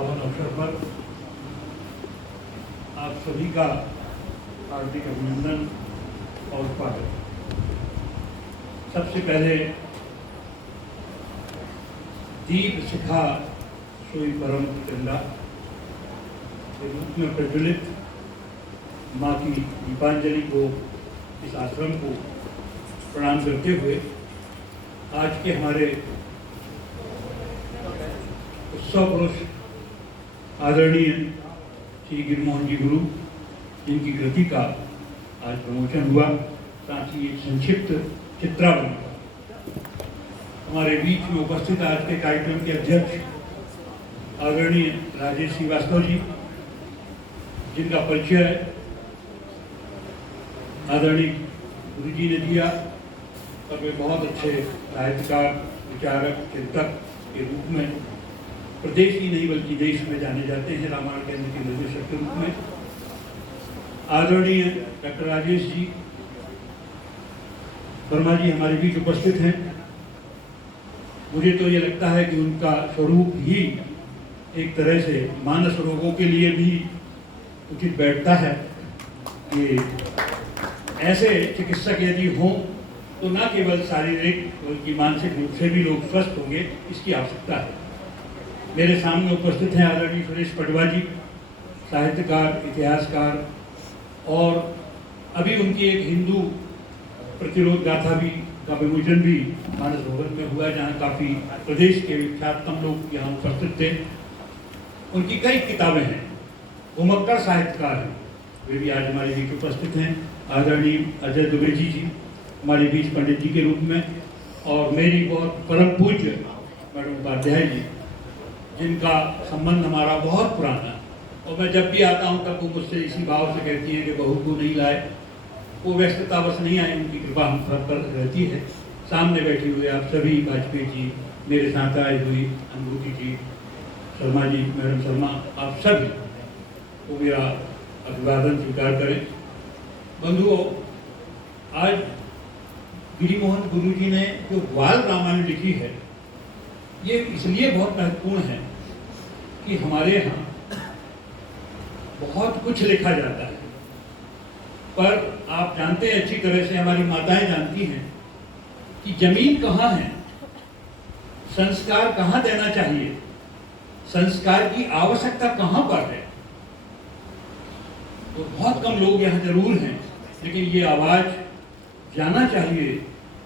पावन अवसर पर आप सभी का हार्दिक अभिनंदन और स्वागत। सबसे पहले दीप शिखा सोई परम चंदा के रूप में प्रज्वलित माँ की दीपांजलि को, इस आश्रम को प्रणाम करते हुए आज के हमारे उत्सव पुरुष आदरणीय श्री गिरिमोहन जी गुरु, जिनकी कृति का आज प्रमोशन हुआ, साथ ही एक संक्षिप्त चित्रावली हमारे बीच में उपस्थित आज के कार्यक्रम के अध्यक्ष आदरणीय राजेश श्रीवास्तव जी, जिनका परिचय आदरणीय गुरु जी ने दिया और वे बहुत अच्छे साहित्यकार, विचारक, चिंतक के रूप में प्रदेश ही नहीं बल्कि देश में जाने जाते हैं, रामायण केंद्र के निर्देशक के रूप में। आदरणीय डॉक्टर राजेश जी वर्मा जी हमारे बीच उपस्थित हैं। मुझे तो ये लगता है कि उनका स्वरूप ही एक तरह से मानस रोगों के लिए भी उचित बैठता है कि ऐसे चिकित्सक यदि हों तो न केवल शारीरिक बल्कि मानसिक रूप से भी लोग स्वस्थ होंगे, इसकी आवश्यकता है। मेरे सामने उपस्थित हैं आदरणीय सुरेश पटवा जी, साहित्यकार, इतिहासकार, और अभी उनकी एक हिंदू प्रतिरोध गाथा भी का विमोचन भी मानस भवन में हुआ, जहाँ काफ़ी प्रदेश के विख्यातम लोग यहाँ उपस्थित थे। उनकी कई किताबें हैं, घुमक्कड़ साहित्यकार हैं, वे भी आज हमारे बीच उपस्थित हैं। आदरणीय अजय दुबे जी हमारे बीच पंडित जी के रूप में, और मेरी बहुत परम पूज्य मैडम उपाध्याय जी, जिनका संबंध हमारा बहुत पुराना, और मैं जब भी आता हूँ तब वो मुझसे इसी भाव से कहती हैं कि बहू को नहीं लाए। वो व्यस्तता बस नहीं आए, उनकी कृपा हम सब पर रहती है। सामने बैठे हुए आप सभी, वाजपेयी जी, मेरे साथ आए हुई अनुभूति जी, शर्मा जी, मैडम शर्मा, आप सभी को मेरा अभिवादन स्वीकार करें। बंधुओं, आज गिरिमोहन गुरु जी ने जो ग्वाल रामायण लिखी है, ये इसलिए बहुत महत्वपूर्ण है कि हमारे यहाँ बहुत कुछ लिखा जाता है, पर आप जानते हैं अच्छी तरह से, हमारी माताएं जानती हैं कि जमीन कहाँ है, संस्कार कहाँ देना चाहिए, संस्कार की आवश्यकता कहाँ पर है। तो बहुत कम लोग यहाँ जरूर हैं, लेकिन ये आवाज जाना चाहिए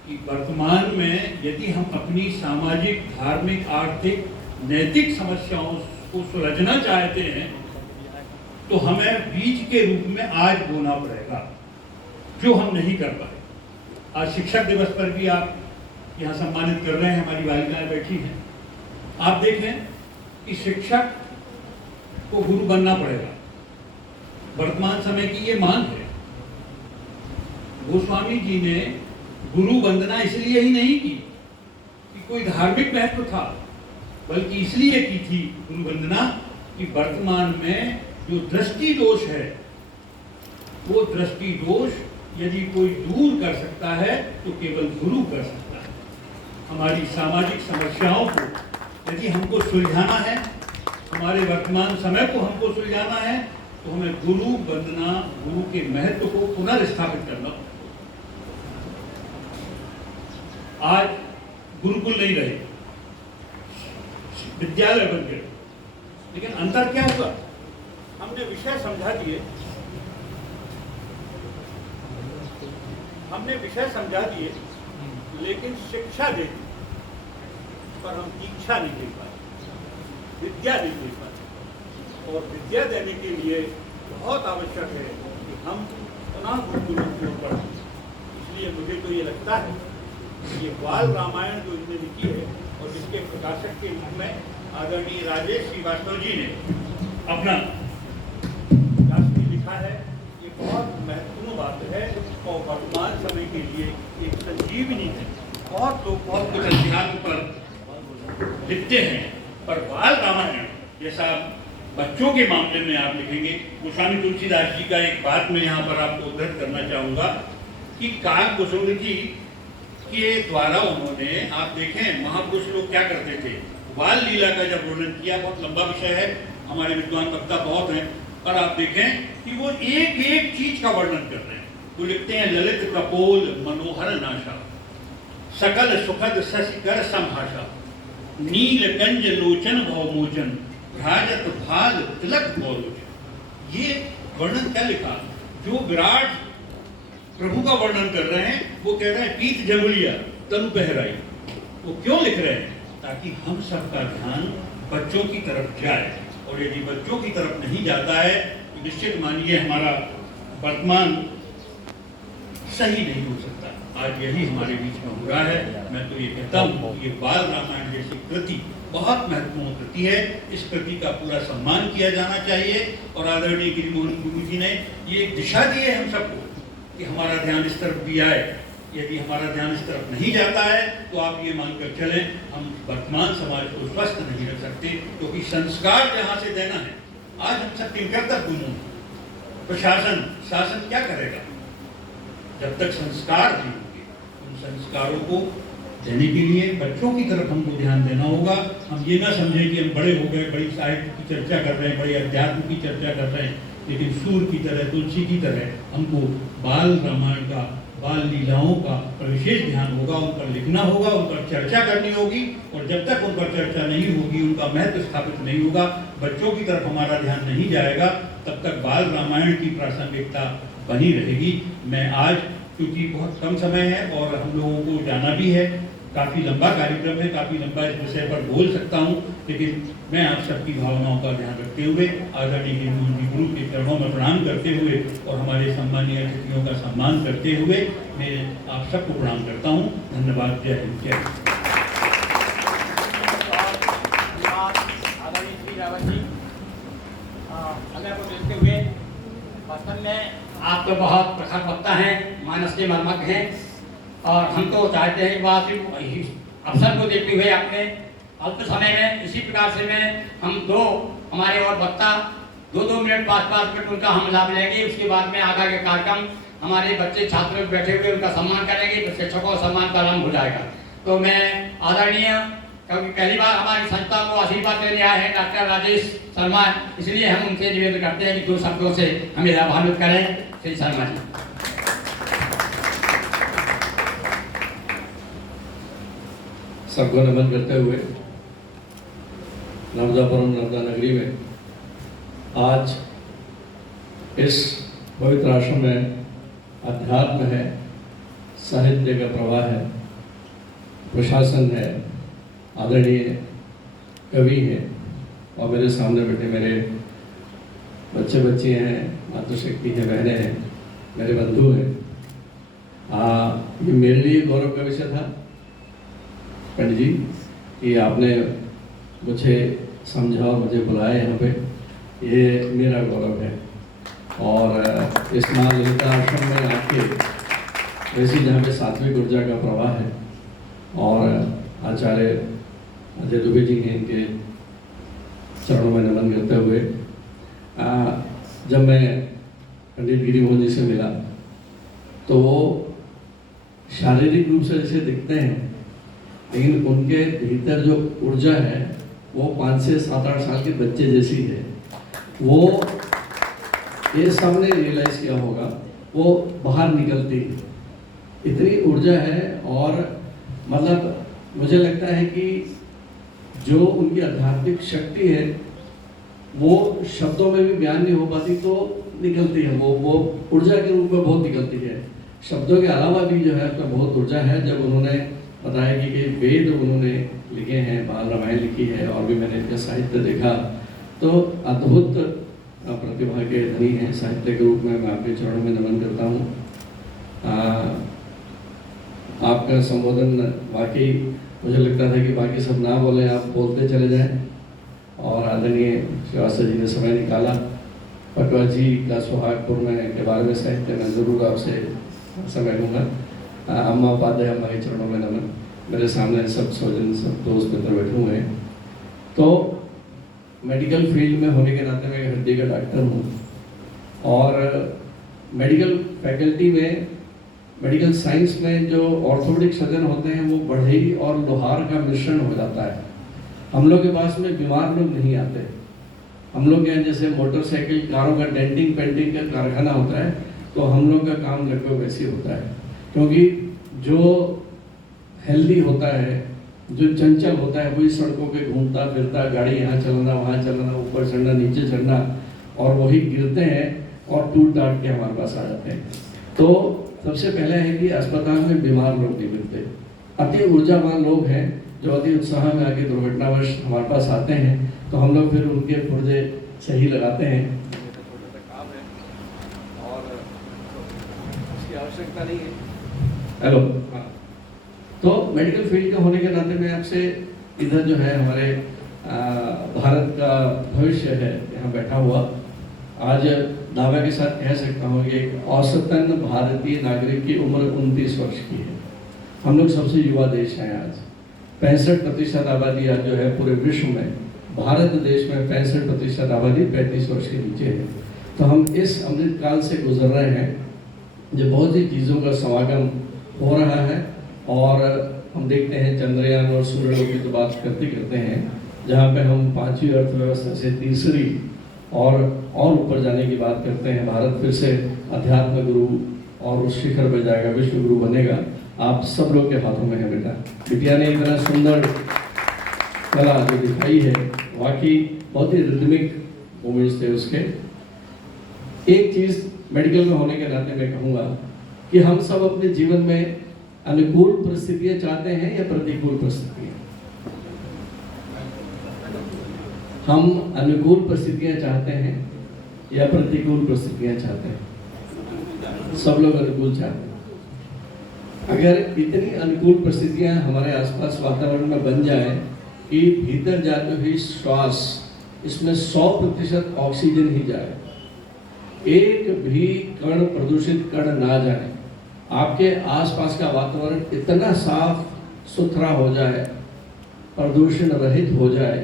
कि वर्तमान में यदि हम अपनी सामाजिक, धार्मिक, आर्थिक, नैतिक समस्याओं को सुलझना चाहते हैं तो हमें बीज के रूप में आज बोना पड़ेगा, जो हम नहीं कर पाए। आज शिक्षक दिवस पर भी आप यहाँ सम्मानित कर रहे हैं, हमारी बालिकाएं बैठी हैं। आप देखें कि शिक्षक को गुरु बनना पड़ेगा, वर्तमान समय की ये मांग है। गोस्वामी जी ने गुरु वंदना इसलिए ही नहीं की कि कोई धार्मिक महत्व था, बल्कि इसलिए की थी गुरु वंदना कि वर्तमान में जो दृष्टि दोष है, वो दृष्टि दोष यदि कोई दूर कर सकता है तो केवल गुरु कर सकता है। हमारी सामाजिक समस्याओं को यदि हमको सुलझाना है, हमारे वर्तमान समय को हमको सुलझाना है, तो हमें गुरु वंदना, गुरु के महत्व को पुनर्स्थापित करना। आज गुरुकुल नहीं रहे, विद्यालय बन गए, लेकिन अंतर क्या हुआ? हमने विषय समझा दिए, लेकिन शिक्षा दे दी, पर हम दीक्षा नहीं दे पाए, विद्या नहीं दे पाए। और विद्या देने के लिए बहुत आवश्यक है कि हम पुनः गुरुकुलों की ओर बढ़ें। इसलिए मुझे तो ये लगता है कि ये ग्वाल रामायण जो इन्होंने लिखी है और जिसके प्रकाशक के रूप में आदरणीय राजेश श्रीवास्तव जी ने अपना लिखा है, ये बहुत महत्वपूर्ण बात है और वर्तमान समय के लिए एक संजीवनी है। बहुत लोग बहुत कुछ अध्यात्म पर लिखते हैं, पर ग्वाल रामायण जैसा बच्चों के मामले में आप लिखेंगे। गोस्वामी तुलसीदास जी का एक बात मैं यहाँ पर आपको उद्धृत करना चाहूँगा कि काक कुसुम के द्वारा उन्होंने, आप देखें महापुरुष लोग क्या करते थे, बाल लीला का जब वर्णन किया, बहुत लंबा विषय है, हमारे विद्वान वक्ता बहुत हैं, पर आप देखें कि वो एक एक चीज का वर्णन कर रहे हैं। वो लिखते हैं ललित कपोल मनोहर नाशा, सकल सुखद शशिकर संभाषा, नील कंज लोचन भवमोचन, भ्राजत भाल तिलक भवलोचन। ये वर्णन क्या लिखा? जो विराट प्रभु का वर्णन कर रहे हैं वो कह रहे हैं पीत जंगलिया तनु पहराई। वो क्यों लिख रहे हैं? ताकि हम सबका ध्यान बच्चों की तरफ जाए, और यदि बच्चों की तरफ नहीं जाता है तो निश्चित मानिए हमारा वर्तमान सही नहीं हो सकता। आज यही हमारे बीच में हो रहा है। मैं तो ये कहता हूँ ये बाल रामायण जैसी कृति बहुत महत्वपूर्ण कृति है, इस कृति का पूरा सम्मान किया जाना चाहिए। और आदरणीय गिरिमोहन गुरु जी ने ये एक दिशा दी है हम सबको कि हमारा ध्यान इस तरफ भी आए। यदि हमारा ध्यान इस तरफ नहीं जाता है तो आप ये मानकर चलें हम वर्तमान समाज को स्वस्थ नहीं रख सकते, क्योंकि संस्कार जहाँ से देना है, आज हम सब किंकर्तव्य गुणों, प्रशासन शासन क्या करेगा जब तक संस्कार नहीं होंगे? उन संस्कारों को देने के लिए बच्चों की तरफ हमको ध्यान देना होगा। हम ये ना समझें कि हम बड़े हो गए, बड़ी साहित्य की चर्चा कर रहे हैं, बड़े अध्यात्म की चर्चा कर रहे हैं, लेकिन सूर की तरह, तुलसी की तरह हमको बाल रामायण का, बाल लीलाओं का विशेष ध्यान होगा, उन पर लिखना होगा, उन पर चर्चा करनी होगी। और जब तक उन पर चर्चा नहीं होगी, उनका महत्व स्थापित नहीं होगा, बच्चों की तरफ हमारा ध्यान नहीं जाएगा, तब तक बाल रामायण की प्रासंगिकता बनी रहेगी। मैं आज क्योंकि बहुत कम समय है और हम लोगों को जाना भी है, काफ़ी लंबा कार्यक्रम है, काफ़ी लंबा इस विषय पर बोल सकता हूँ, लेकिन मैं आप सबकी भावनाओं का ध्यान रखते हुए आदरणीय गिरिमोहन जी गुरु के चरणों में प्रणाम करते हुए और हमारे सम्मानीय अतिथियों का सम्मान करते हुए मैं आप सबको प्रणाम करता हूँ। धन्यवाद। जय हिंद। जय आदरणीय श्री रावत जी, अगर को देखते हुए वास्तव में आप तो बहुत प्रखर वक्ता हैं, मानस के मर्मज्ञ हैं, और हम तो चाहते हैं कि अवसर को देखते हुए अपने अल्प समय में इसी प्रकार से हम दो हमारे और वक्ता 2-2 मिनट 5-5 मिनट उनका हम लाभ लेंगे। उसके बाद में आगे के कार्यक्रम हमारे बच्चे छात्र बैठे हुए उनका सम्मान करेंगे, शिक्षकों का सम्मान प्रारंभ हो जाएगा। तो मैं आदरणीय, क्योंकि पहली बार हमारी संस्था को आशीर्वाद देने आए हैं डॉक्टर राजेश शर्मा, इसलिए हम उनसे निवेदन करते हैं कि 2 शब्दों से हमें लाभान्वित करें। श्री शर्मा जी। सबको नमन करते हुए नर्मदापुरम नर्मदा नगरी में आज इस पवित्र आश्रम में अध्यात्म है, साहित्य का प्रवाह है, प्रशासन है, आदरणीय कवि हैं और मेरे सामने बैठे मेरे बच्चे बच्ची हैं, मातृशक्ति है, बहनें हैं, मेरे बंधु हैं। ये मेरे लिए गौरव का विषय था पंडित जी कि आपने मुझे समझा और मुझे बुलाया यहाँ पे, ये मेरा गौरव है। और इस माँ ललिता आश्रम में आके वैसी जहाँ पे सात्विक ऊर्जा का प्रवाह है और आचार्य अजय दुबे जी हैं, इनके चरणों में नमन करते हुए जब मैं पंडित गिरिमोहन जी से मिला तो वो शारीरिक रूप से जैसे दिखते हैं, लेकिन उनके भीतर जो ऊर्जा है वो 5 से 7-8 साल के बच्चे जैसी है। वो ये सबने रियलाइज किया होगा, वो बाहर निकलती है, इतनी ऊर्जा है। और मतलब मुझे लगता है कि जो उनकी आध्यात्मिक शक्ति है वो शब्दों में भी बयान नहीं हो पाती, तो निकलती है, वो ऊर्जा के रूप में बहुत निकलती है। शब्दों के अलावा भी जो है उसमें बहुत ऊर्जा है। जब उन्होंने बताया कि वेद उन्होंने लिखे हैं, बाल रामायण लिखी है, और भी मैंने इनका साहित्य देखा तो अद्भुत प्रतिभा के धनी हैं। साहित्य के रूप में मैं आपके चरणों में नमन करता हूँ। आपका संबोधन वाकई मुझे लगता था कि बाकी सब ना बोले, आप बोलते चले जाएं, और आदरणीय श्रीवास्तव जी ने समय निकाला। पटवा जी का सुहागपुर में के बारे में साहित्य मैं ज़रूर आपसे समय लूँगा। अम्मा उपाध्याय अम्मा के चरणों में नमन। मेरे सामने सब स्वजन, सब दोस्त मित्र बैठे हुए हैं। तो मेडिकल फील्ड में होने के नाते मैं एक हड्डी का डॉक्टर हूँ, और मेडिकल फैकल्टी में, मेडिकल साइंस में जो ऑर्थोपेडिक सर्जन होते हैं वो बढ़ई और लोहार का मिश्रण हो जाता है। हम लोग के पास में बीमार लोग नहीं आते। हम लोग के यहाँ जैसे मोटरसाइकिल कारों का डेंटिंग पेंटिंग का कारखाना होता है, तो हम लोग का काम लगभग वैसे होता है। क्योंकि जो हेल्दी होता है, जो चंचल होता है, वही सड़कों पे घूमता फिरता, गाड़ी यहाँ चलाना वहाँ चलाना, ऊपर चढ़ना नीचे चढ़ना, और वही गिरते हैं और टूट टाट के हमारे पास आ जाते हैं। तो सबसे पहले है कि अस्पताल में बीमार लोग नहीं मिलते। अति ऊर्जावान लोग हैं जो अति उत्साह में आके दुर्घटनावश हमारे पास आते हैं, तो हम लोग फिर उनके पुर्जे सही लगाते हैं। काम है और उसकी आवश्यकता नहीं है। हेलो, हाँ। तो मेडिकल फील्ड का होने के नाते मैं आपसे इधर जो है हमारे भारत का भविष्य है यहाँ बैठा हुआ, आज दावे के साथ कह सकता हूँ कि एक औसतन भारतीय नागरिक की उम्र 29 वर्ष की है। हम लोग सबसे युवा देश हैं आज। 65% आबादी आज जो है पूरे विश्व में, भारत देश में 65% आबादी 35 वर्ष के नीचे है। तो हम इस अमृत काल से गुजर रहे हैं, जो बहुत सी चीज़ों का समागम हो रहा है। और हम देखते हैं चंद्रयान और सूर्य की तो बात करते हैं, जहाँ पे हम 5वीं अर्थव्यवस्था से तीसरी और ऊपर जाने की बात करते हैं। भारत फिर से अध्यात्म गुरु और उस शिखर पर जाएगा, विश्व गुरु बनेगा। आप सब लोग के हाथों में है बेटा। बिटिया ने इतना सुंदर कला जो दिखाई है, वाकई बहुत ही रिदमिक मोमेंट्स थे उसके। एक चीज़ मेडिकल में होने के नाते मैं कहूँगा कि हम सब अपने जीवन में अनुकूल परिस्थितियाँ चाहते हैं या प्रतिकूल परिस्थितियाँ? हम अनुकूल परिस्थितियाँ चाहते हैं या प्रतिकूल परिस्थितियाँ चाहते हैं? सब लोग अनुकूल चाहते हैं। अगर इतनी अनुकूल परिस्थितियाँ हमारे आसपास वातावरण में बन जाए कि भीतर जाते हुए श्वास, इसमें 100% ऑक्सीजन ही जाए, एक भी कण प्रदूषित कण ना जाए, आपके आसपास का वातावरण इतना साफ सुथरा हो जाए, प्रदूषण रहित हो जाए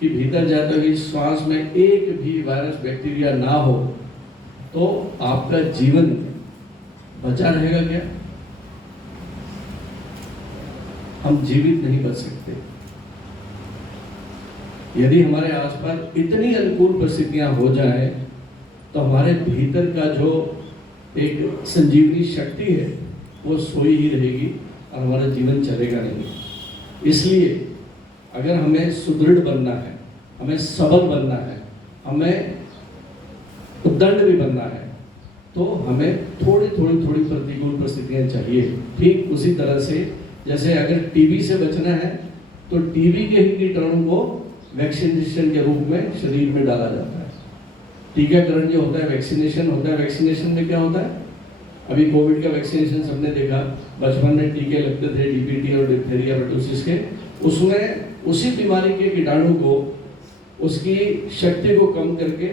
कि भीतर जाते हुए श्वास में एक भी वायरस बैक्टीरिया ना हो, तो आपका जीवन बचा रहेगा क्या? हम जीवित नहीं बच सकते। यदि हमारे आसपास इतनी अनुकूल परिस्थितियां हो जाए, तो हमारे भीतर का जो एक संजीवनी शक्ति है वो सोई ही रहेगी और हमारा जीवन चलेगा नहीं। इसलिए अगर हमें सुदृढ़ बनना है, हमें सबल बनना है, हमें उद्दंड भी बनना है, तो हमें थोड़ी प्रतिकूल परिस्थितियां चाहिए। ठीक उसी तरह से जैसे अगर टीबी से बचना है, तो टीबी के ही कीटाणु को वैक्सीनेशन के रूप में शरीर में डाला जाता है। टीकाकरण जो होता है, वैक्सीनेशन होता है। वैक्सीनेशन में क्या होता है? अभी कोविड का वैक्सीनेशन सबने देखा, बचपन में टीके लगते थे डीपीटी और डिप्थीरिया परटूसिस के। उसमें उसी बीमारी के कीटाणु को, उसकी शक्ति को कम करके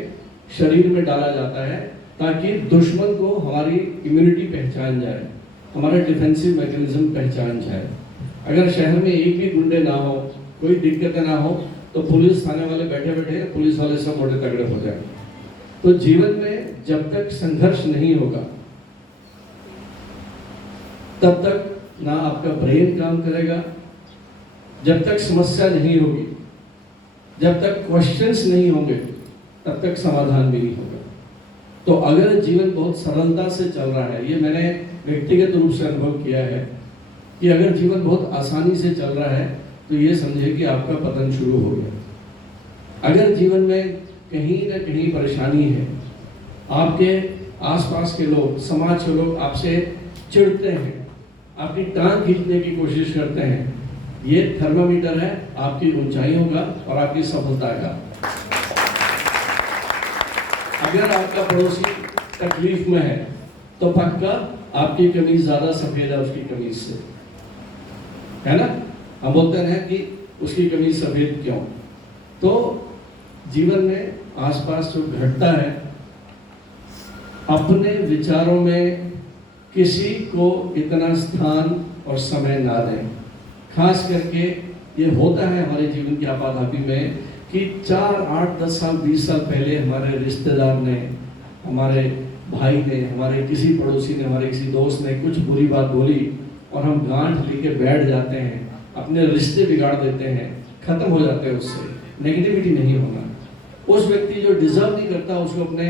शरीर में डाला जाता है, ताकि दुश्मन को हमारी इम्यूनिटी पहचान जाए, हमारा डिफेंसिव मैकेनिज्म पहचान जाए। अगर शहर में एक भी गुंडे ना हो, कोई दिक्कत ना हो, तो पुलिस थाने वाले बैठे बैठे पुलिस वाले सब मोटे तगड़े हो जाए। तो जीवन में जब तक संघर्ष नहीं होगा, तब तक ना आपका ब्रेन काम करेगा। जब तक समस्या नहीं होगी, जब तक क्वेश्चंस नहीं होंगे, तब तक समाधान भी नहीं होगा। तो अगर जीवन बहुत सरलता से चल रहा है, ये मैंने व्यक्तिगत रूप से अनुभव किया है कि अगर जीवन बहुत आसानी से चल रहा है, तो ये समझे कि आपका पतन शुरू हो गया। अगर जीवन में कहीं ना कहीं परेशानी है, आपके आसपास के लोग, समाज के लोग आपसे चिढ़ते हैं, आपकी टांग खींचने की कोशिश करते हैं, ये थर्मामीटर है आपकी ऊंचाइयों का और आपकी सफलता का। अगर आपका पड़ोसी तकलीफ में है, तो पक्का आपकी कमीज ज्यादा सफेद है उसकी कमीज से, है ना? हम बोलते हैं कि उसकी कमीज सफेद क्यों? तो जीवन में आसपास जो घटता है, अपने विचारों में किसी को इतना स्थान और समय ना दें। खास करके ये होता है हमारे जीवन की आपाधापी में कि 4, 8, 10 साल 20 साल पहले हमारे रिश्तेदार ने, हमारे भाई ने, हमारे किसी पड़ोसी ने, हमारे किसी दोस्त ने कुछ बुरी बात बोली और हम गांठ लेके बैठ जाते हैं, अपने रिश्ते बिगाड़ देते हैं खत्म हो जाते हैं, उससे नेगेटिविटी नहीं होना। उस व्यक्ति जो डिजर्व नहीं करता उसको अपने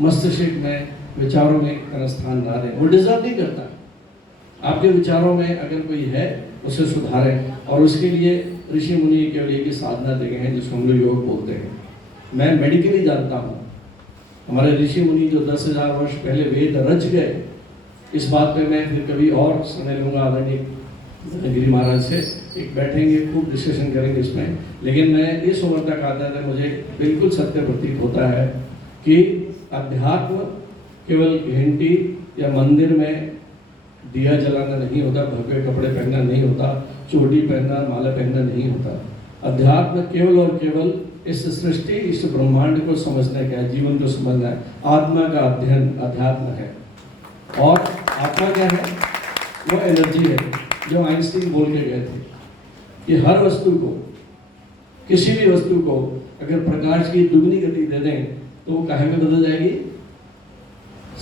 मस्तिष्क में, विचारों में इतना स्थान ना दें। वो डिजर्व नहीं करता। आपके विचारों में अगर कोई है उसे सुधारें, और उसके लिए ऋषि मुनि के लिए भी साधना देखे हैं जिसको हम लोग योग बोलते हैं। मैं मेडिकली जानता हूँ, हमारे ऋषि मुनि जो 10,000 वर्ष पहले वेद रच गए, इस बात पे मैं फिर कभी और समय लूँगा आदरणीय गिरी महाराज से, एक बैठेंगे, खूब डिस्कशन करेंगे इसमें। लेकिन मैं इस उम्र तक आता था, मुझे बिल्कुल सत्य प्रतीत होता है कि अध्यात्म केवल घंटी या मंदिर में दिया जलाना नहीं होता, भव्य कपड़े पहनना नहीं होता, चोटी पहनना, माला पहनना नहीं होता। अध्यात्म केवल और केवल इस सृष्टि, इस ब्रह्मांड को समझने का है, जीवन को समझना है। आत्मा का अध्ययन अध्यात्म है। और आत्मा क्या है? वो एनर्जी है जो आइंस्टीन बोल के गए थे कि हर वस्तु को, किसी भी वस्तु को अगर प्रकाश की दुगनी गति दे दें तो वो काहे में बदल जाएगी?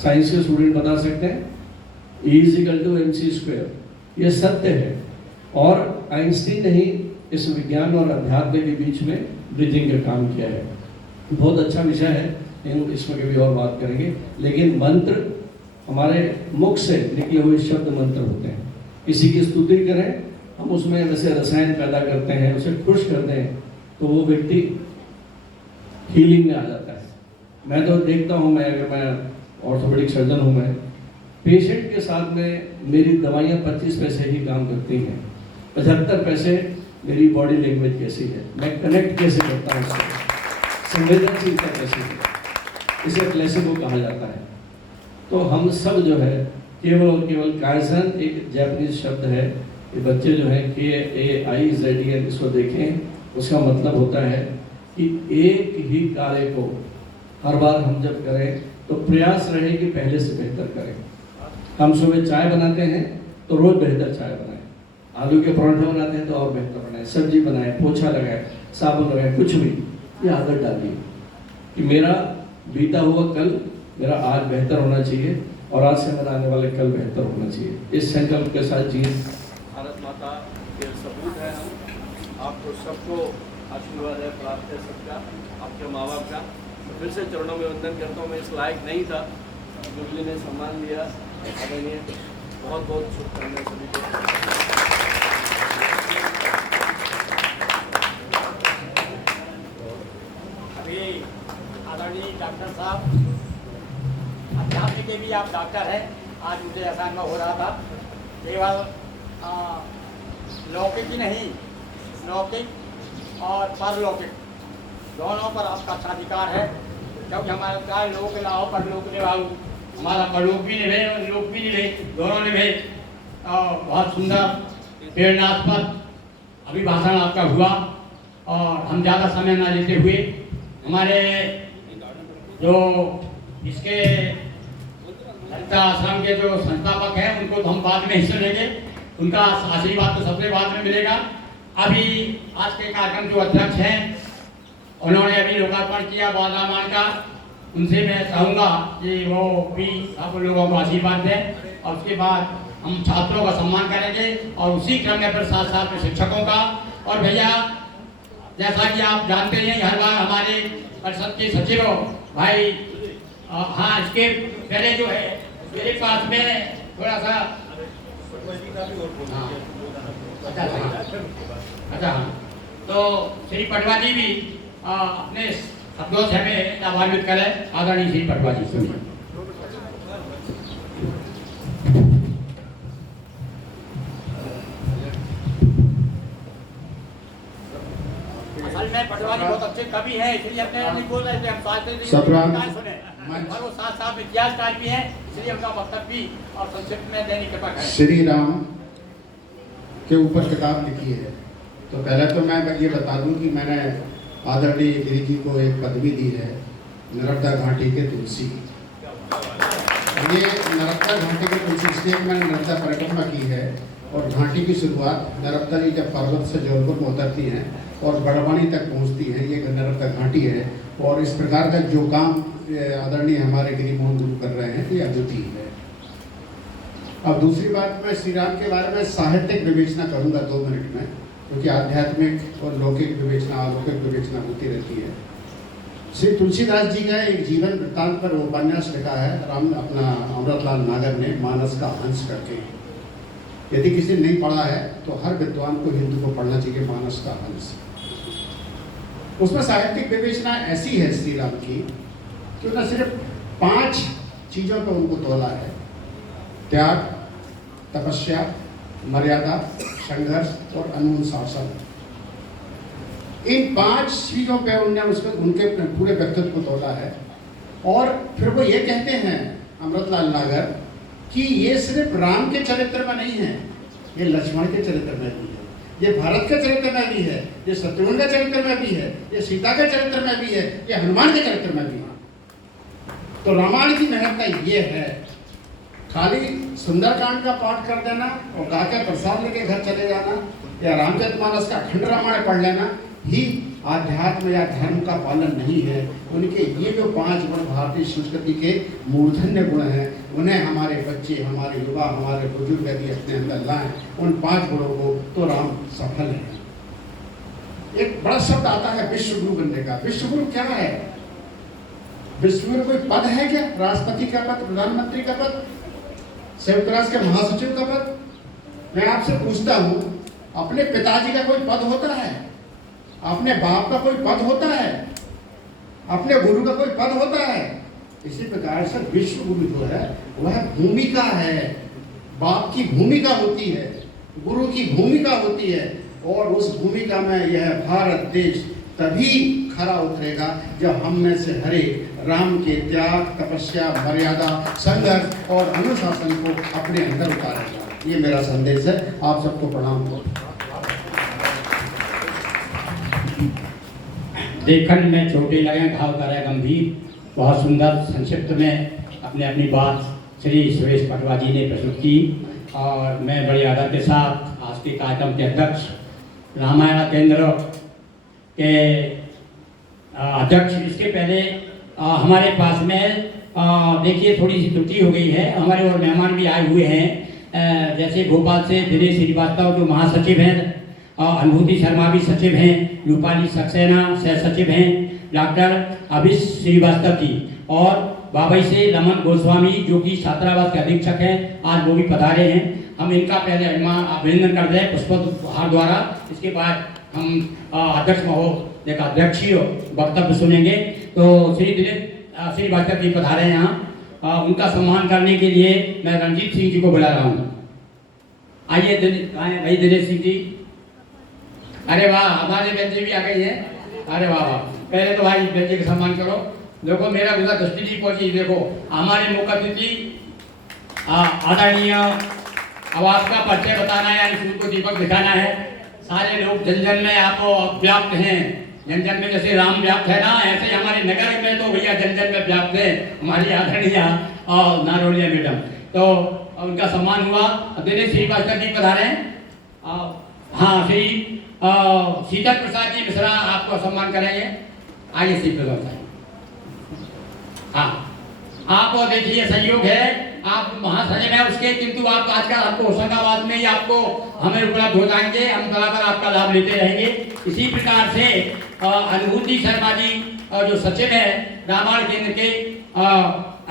साइंस के स्टूडेंट बता सकते हैं, E=mc²। ये सत्य है। और आइंस्टीन ने ही इस विज्ञान और अध्यात्म के बीच में ब्रिजिंग का काम किया है। बहुत अच्छा विषय है, लेकिन इसमें कभी और बात करेंगे। लेकिन मंत्र हमारे मुख से निकले हुए शब्द मंत्र होते हैं। किसी की स्तुति करें, हम उसमें वैसे रसायन पैदा करते हैं, उसे खुश करते हैं, तो वो व्यक्ति हीलिंग में आ जाता है। मैं तो देखता हूँ, मैं ऑर्थोपेडिक सर्जन हूँ, मैं पेशेंट के साथ में मेरी दवाइयाँ 25 पैसे ही काम करती हैं, 75 पैसे मेरी बॉडी लैंग्वेज कैसी है, मैं कनेक्ट कैसे करता हूँ उससे, संवेदनशीलता कैसी है, इसे प्लेसिबो कहा जाता है। तो हम सब जो है केवल और केवल काइज़न एक जापानीज शब्द है, ये बच्चे जो हैं KAIZEN इसको देखें, उसका मतलब होता है कि एक ही कार्य को हर बार हम जब करें तो प्रयास रहे कि पहले से बेहतर करें। हम सुबह चाय बनाते हैं तो रोज बेहतर चाय बनाएं, आलू के पराठे बनाते हैं तो और बेहतर बनाएं, सब्जी बनाएं, पोछा लगाएं, साबुन लगाएं, कुछ भी ये आदत डालिए कि मेरा बीता हुआ कल मेरा आज बेहतर होना चाहिए और आज से मेरा आने वाले कल बेहतर होना चाहिए। इस संकल्प के साथ जी भारत माता के सबूत है हम। आपको सबको आशीर्वाद है, प्राप्त है सबका, आपके माँ बाप का। तो फिर से चरणों में वंदन करता हूँ। मैं इस लायक नहीं था, जुबली ने सम्मान दिया, आदरणीय, बहुत बहुत शुभकामनाएं सभी को। अभी आदरणीय डॉक्टर साहब, अध्यात्म के भी आप डॉक्टर हैं। आज मुझे ऐसा अनुभव हो रहा था, केवल लौकिक ही नहीं, लौकिक और परलौकिक दोनों पर आपका अधिकार है। क्योंकि हमारा क्या लोक लाओ परलोक निभाओ, हमारा परलोक भी निभे और लोक भी निभे, दोनों निभे। बहुत सुंदर प्रेरणास्पद अभिभाषण आपका हुआ। और हम ज़्यादा समय ना लेते हुए हमारे जो इसके ललिता आश्रम के जो संस्थापक हैं उनको तो हम बाद में हिस्सा लेंगे, उनका आशीर्वाद तो सबसे बाद में मिलेगा। अभी आज के कार्यक्रम जो अध्यक्ष हैं उन्होंने अभी लोकार्पण किया बादामान का, उनसे मैं चाहूँगा कि वो भी सब लोगों को आशीर्वाद दें और उसके बाद हम छात्रों का सम्मान करेंगे और उसी क्रम में फिर साथ साथ में शिक्षकों का। और भैया जैसा कि आप जानते हैं, हर बार हमारे परिषद के सचिव भाई हाँ, इसके पहले जो है मेरे पास में थोड़ा सा अच्छा हाँ, तो श्री पटवा जी भी अपने शब्दों से हमें लाभान्वित करें। आदरणीय श्री पटवा जी सुनिए। असल में पटवा जी बहुत अच्छे कवि हैं, इसलिए अपने नहीं बोल रहे थे, हम सुने और वो साथ साथ इतिहासकार भी हैं, इसलिए उनका वक्तव्य भी और संक्षिप्त में देने कृपा करें। श्री राम के ऊपर किताब लिखी है, तो पहले तो मैं ये बता दूं कि मैंने आदरणीय गिरी जी को एक पदवी दी है, नर्मदा घाटी के तुलसी। ये नर्मदा घाटी के तुलसी इसलिए मैंने नर्मदा परिक्रमा की है। और घाटी की शुरुआत नर्मदा जी जब पर्वत से जौनपुर में उतरती हैं और बड़वानी तक पहुंचती हैं, ये नर्मदा घाटी है। और इस प्रकार का जो काम आदरणीय हमारे गिरी मोहन गुरु कर रहे हैं, ये अद्वितीय है। अब दूसरी बात, मैं श्री राम के बारे में साहित्यिक विवेचना करूंगा 2 मिनट में। क्योंकि आध्यात्मिक और लौकिक विवेचना अलौकिक विवेचना होती रहती है। श्री तुलसीदास जी का एक जीवन वृत्तांत पर उपन्यास लिखा है अपना अमृतलाल नागर ने, मानस का हंस करके। यदि किसी ने नहीं पढ़ा है तो हर विद्वान को, हिंदू को पढ़ना चाहिए मानस का हंस। उसमें साहित्यिक विवेचना ऐसी है श्री राम की कि उन्हें सिर्फ 5 चीज़ों पर उनको तोला है: त्याग, तपस्या, मर्यादा, संघर्ष और अनुशासन। इन 5 चीज़ों पे उनने उनके पूरे व्यक्तित्व को तोला है। और फिर वो ये कहते हैं अमृतलाल नागर कि ये सिर्फ राम के चरित्र में नहीं है, ये लक्ष्मण के चरित्र में भी है, ये भारत के चरित्र में भी है, ये शत्रुघ्न के चरित्र में भी है, ये सीता के चरित्र में भी है, ये हनुमान के चरित्र में भी है। तो रामायण की महत्ता ये है, खाली सुंदरकांड का पाठ कर देना और गा के प्रसाद लेके घर चले जाना या रामचरितमानस का अखंड रामायण पढ़ लेना ही आध्यात्म या धर्म का पालन नहीं है। उनके ये जो 5 गुण भारतीय संस्कृति के मूर्धन्य गुण हैं, उन्हें हमारे बच्चे, हमारे युवा, हमारे बुजुर्ग यदि अपने अंदर लाएं उन 5 गुणों को, तो राम सफल है। एक बड़ा शब्द आता है विश्वगुरु बनने का। विश्वगुरु क्या है? विश्वगुरु कोई पद है क्या? राष्ट्रपति का पद, प्रधानमंत्री का पद, संयुक्त राष्ट्र के महासचिव का पद? मैं आपसे पूछता हूँ, अपने पिताजी का कोई पद होता है? अपने बाप का कोई पद होता है? अपने गुरु का कोई पद होता है? इसी प्रकार से विश्व गुरु जो है वह भूमिका है। बाप की भूमिका होती है, गुरु की भूमिका होती है, और उस भूमिका में यह भारत देश तभी खरा उतरेगा जब हम में से हर एक राम के त्याग, तपस्या, मर्यादा, संघर्ष और अनुशासन को अपने अंदर उतारेगा। ये मेरा संदेश है। आप सबको प्रणाम हो। देखन में छोटे लगे, घाव करे गंभीर। बहुत सुंदर संक्षिप्त में अपनी बात श्री सुरेश पटवा जी ने प्रस्तुत की, और मैं बड़े आदर के साथ आज के कार्यक्रम के अध्यक्ष, रामायण केंद्र के अध्यक्ष, इसके पहले हमारे पास में देखिए थोड़ी सी त्रुटि हो गई है। हमारे और मेहमान भी आए हुए हैं, जैसे भोपाल से दिनेश श्रीवास्तव जो महासचिव हैं, अनुभूति शर्मा भी सचिव हैं, रूपाली सक्सेना सह सचिव हैं, डॉक्टर अभिष श्रीवास्तव जी, और बाबई से लमन गोस्वामी जो कि छात्रावास के अधीक्षक हैं, आज वो भी पधारे हैं। हम इनका पहले अभिनंदन करते हैं पुष्पोपहार द्वारा। इसके बाद हम अध्यक्ष महोदय का अध्यक्षीय वक्तव्य सुनेंगे। तो श्री दिनेश श्रीवास्तव जी पधारे हैं यहाँ, उनका सम्मान करने के लिए मैं रंजीत सिंह जी को बुला रहा हूँ। आइए भाई दिनेश सिंह जी। अरे वाह, हमारे बच्चे भी आ गए हैं। अरे वाह वाह, पहले तो भाई बच्चे का सम्मान करो। देखो मेरा गुजर दृष्टि जी पहुंची। देखो हमारे मुख्य अतिथि आदरणीय, अब आपका परिचय बताना है, यानी सूर्य को दीपक दिखाना है। सारे लोग जन जन में आप व्याप्त हैं। जन जन में जैसे राम व्याप्त है ना, ऐसे ही हमारे नगर में तो भैया जन जन में व्याप्त है हमारी आदरणीय नारोलिया मैडम। तो उनका सम्मान हुआ। दिनेश श्रीवास्तव जी पधारे हैं। हाँ, श्री शीतल प्रसाद जी मिश्रा आपको सम्मान करेंगे। आइए श्री प्रसाद साहब। हाँ, आप देखिए संयोग है, आप महासचिव है उसके, किंतु आप आजकल आपको होशंगाबाद में ही आपको हमें उपलब्ध हो जाएंगे, हम बराबर आपका लाभ लेते रहेंगे। इसी प्रकार से अनुभूति शर्मा जी जो सचिव है रामायण केंद्र के,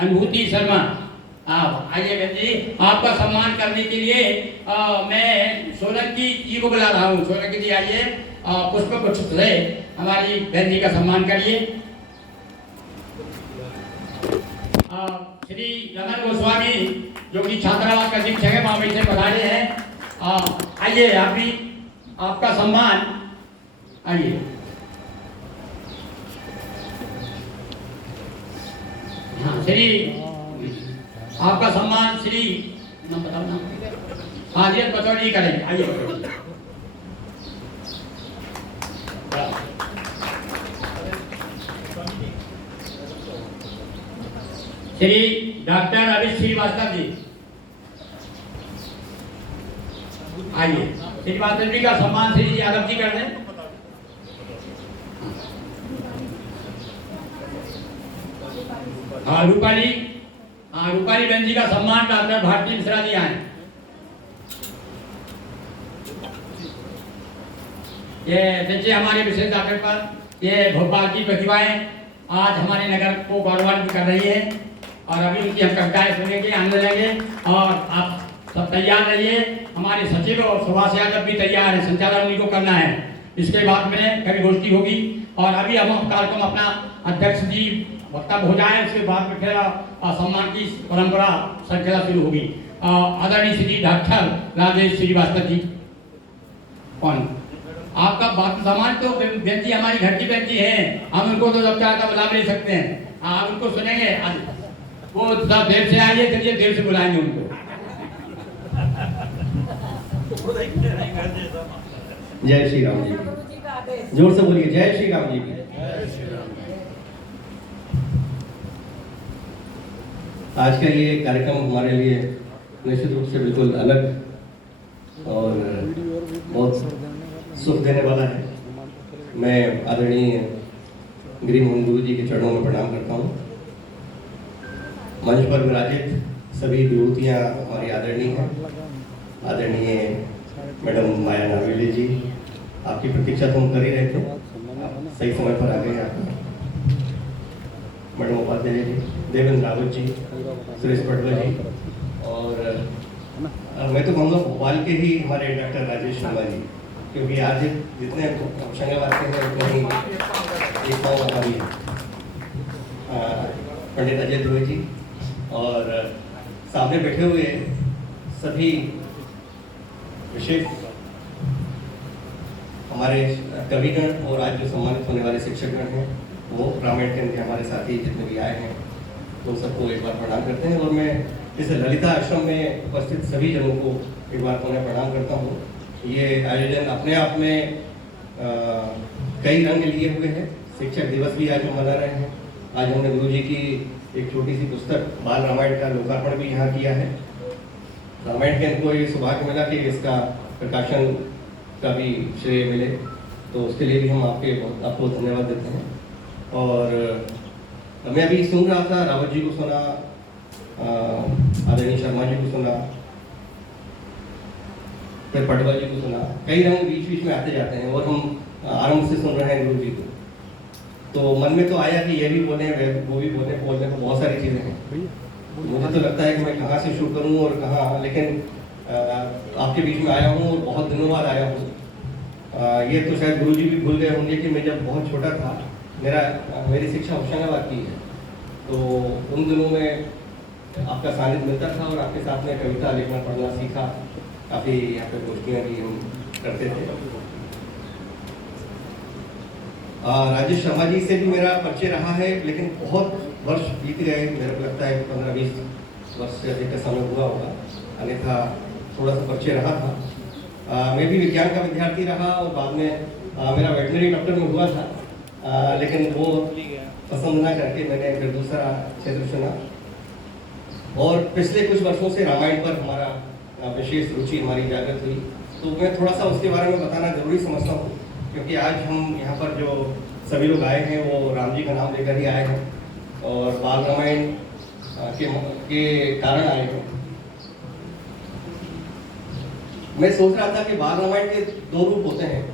अनुभूति शर्मा, आइए बहन जी। आपका सम्मान करने के लिए मैं सोलंकी जी को बुला रहा हूँ। सोलंकी जी आइए, पुष्प गुच्छ से हमारी बहन जी का सम्मान करिए। श्री लमन गोस्वामी जो कि छात्रावास का अधीक्षक है, वहाँ से पधारे हैं। आइए आप भी, आपका सम्मान। आइए। हाँ, श्री आपका सम्मान श्री नाम बताओ ना। हाँ जी, पचौड़ी करेंगे। आइए। श्री डॉक्टर अभिष श्रीवास्तव जी आइए। श्रीवास्तव जी का सम्मान श्री यादव जी कर दें। हाँ, रूपाली बहन जी का सम्मान डॉक्टर भारती मिश्रा जी आए। ये देखिए हमारे विशेष अवसर पर ये भोपाल की प्रतिभाएं आज हमारे नगर को गौरवान्वित कर रही है और अभी उनकी हम कविताएं सुनेंगे, आनंद लेंगे। और आप सब तैयार रहिए, हमारे सचिव और सुभाष यादव भी तैयार है, संचालन उन्हीं को करना है। इसके बाद में कवि गोष्ठी होगी और अभी हम कार्यक्रम अपना अध्यक्ष जी वक्तव्य हो जाए, उसके बाद में फिर सम्मान की परंपरा श्रृंखला शुरू होगी। आदरणीय श्री डॉक्टर राजेश श्रीवास्तव जी, कौन आपका बात सामान तो बेंची हमारी घर की बेंची है, हम उनको तो जब चाहे तब बुला ले सकते हैं। आप उनको सुनेंगे, वो सब देर से आइए, चलिए देर से बुलाएंगे उनको। जय श्री राम जी, जोर से बोलिए जय श्री राम जी की। आज का ये कार्यक्रम हमारे लिए निश्चित रूप से बिल्कुल अलग और बहुत सुख देने वाला है। मैं आदरणीय गिरी मोहन गुरु जी के चरणों में प्रणाम करता हूँ। मंच पर विराजित सभी विभूतियाँ हमारी आदरणीय हैं। आदरणीय मैडम माया नावेले जी, आपकी प्रतीक्षा तो हम कर ही रहे थे, आप सही समय पर आ गए। आप मैडम उपाध्याय जी, देवेंद्र रावत जी, सुरेश पटवा जी और मैं तो कहूँगा भोपाल के ही हमारे डॉक्टर राजेश शर्मा जी, क्योंकि आज जितने होशंगाबाद के हैं उतने ही एक पाँव हमारी पंडित अजय ध्रुव जी और सामने बैठे हुए सभी विशेष हमारे कविगण और आज जो सम्मानित होने वाले शिक्षकगण हैं, वो रामायण के हमारे साथी जितने भी आए हैं तो सबको एक बार प्रणाम करते हैं। और मैं इस ललिता आश्रम में उपस्थित सभी जनों को एक बार पुनः प्रणाम करता हूँ। ये आयोजन अपने आप में कई रंग लिए हुए हैं। शिक्षक दिवस भी आज हम मना रहे हैं। आज हमने गुरु जी की एक छोटी सी पुस्तक बाल रामायण का लोकार्पण भी यहाँ किया है। रामायण के इनको ये सौभाग्य मिला कि इसका प्रकाशन का भी श्रेय मिले, तो उसके लिए भी हम आपको धन्यवाद देते हैं। और मैं अभी सुन रहा था, रावत जी को सुना, आदरणीय शर्मा जी को सुना, फिर पटवा जी को सुना। कई रंग बीच बीच में आते जाते हैं और हम आरंभ से सुन रहे हैं गुरु जी को, तो मन में तो आया कि ये भी बोले वो भी बोले, बोलने को बहुत सारी चीज़ें हैं। मुझे तो लगता है कि मैं कहाँ से शुरू करूँ और कहाँ, लेकिन आपके बीच में आया हूँ और बहुत दिनों बाद आया हूँ। ये तो शायद गुरु जी भी भूल गए होंगे कि मैं जब बहुत छोटा था, मेरी शिक्षा होशंगाबाद की है, तो उन दिनों में आपका सानिध्य मिलता था और आपके साथ में कविता लिखना पढ़ना सीखा। काफ़ी यहाँ पे गोष्ठियाँ भी हम करते थे। राजेश शर्मा जी से भी मेरा परिचय रहा है, लेकिन बहुत वर्ष बीत गए, मेरे को लगता है 15-20 वर्ष से अधिक का समय हुआ होगा, अन्यथा थोड़ा सा परिचय रहा था। मैं भी विज्ञान का विद्यार्थी रहा और बाद में मेरा वेटनरी डॉक्टर में हुआ था, लेकिन वो पसंद ना करके मैंने फिर दूसरा क्षेत्र चुना। और पिछले कुछ वर्षों से रामायण पर हमारा विशेष रुचि हमारी जागृत हुई, तो मैं थोड़ा सा उसके बारे में बताना जरूरी समझता हूँ, क्योंकि आज हम यहाँ पर जो सभी लोग आए हैं वो राम जी का नाम लेकर ही आए हैं और बाल रामायण के कारण आए हैं। मैं सोच रहा था कि बाल रामायण के दो रूप होते हैं।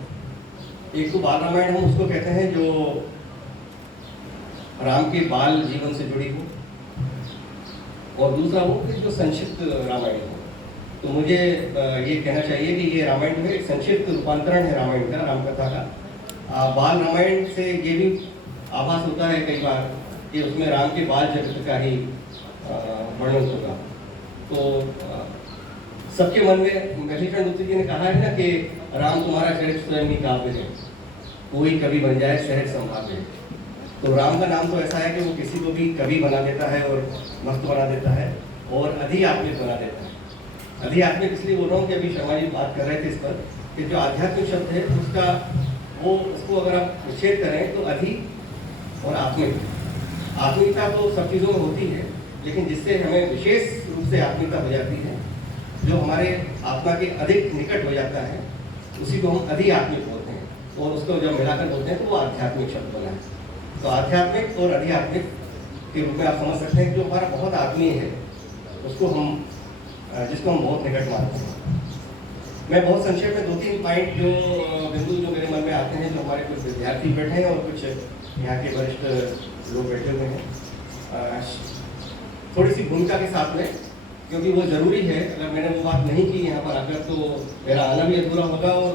एक तो बाल रामायण हम उसको कहते हैं जो राम के बाल जीवन से जुड़ी हो, और दूसरा वो कि जो संक्षिप्त रामायण हो। तो मुझे ये कहना चाहिए कि ये रामायण में एक संक्षिप्त रूपांतरण है रामायण का, रामकथा का। बाल रामायण से ये भी आभास होता है कई बार कि उसमें राम के बाल जगत का ही वर्णन होगा। तो सबके मन में विभीषण दूत जी ने कहा है ना कि राम तुम्हारा चरित्र स्वयं ही काव्य है, कोई कवि बन जाए सहज संभाव्य। तो राम का नाम तो ऐसा है कि वो किसी को भी कवि बना देता है और भक्त बना देता है और अधिआत्मिक बना देता है। अधिआत्मिक इसलिए बोल रहा हूँ कि अभी शर्मा जी बात कर रहे थे इस पर कि जो आध्यात्मिक शब्द है उसका उसको अगर आप निषेध करें तो अधि और आत्मिक, आत्मिकता तो सब चीज़ों में होती है, लेकिन जिससे हमें विशेष रूप से आत्मिकता हो जाती है, जो हमारे आत्मा के अधिक निकट हो जाता है, उसी को हम अधिआत्मिक बोलते हैं। और उसको जब मिलाकर बोलते हैं तो वो आध्यात्मिक शब्द बना है। तो आध्यात्मिक और अधिआत्मिक के रूप में आप समझ सकते हैं जो हमारा बहुत आत्मीय है, उसको हम जिसको हम बहुत निकट मानते हैं। मैं बहुत संक्षेप में 2-3 पॉइंट जो बिंदु जो मेरे मन में आते हैं, जो हमारे कुछ विद्यार्थी बैठे हैं और कुछ यहाँ के वरिष्ठ लोग बैठे हुए हैं, थोड़ी सी भूमिका के साथ में, क्योंकि वो ज़रूरी है। अगर मैंने वो बात नहीं की यहाँ पर आकर तो मेरा आना भी अधूरा होगा और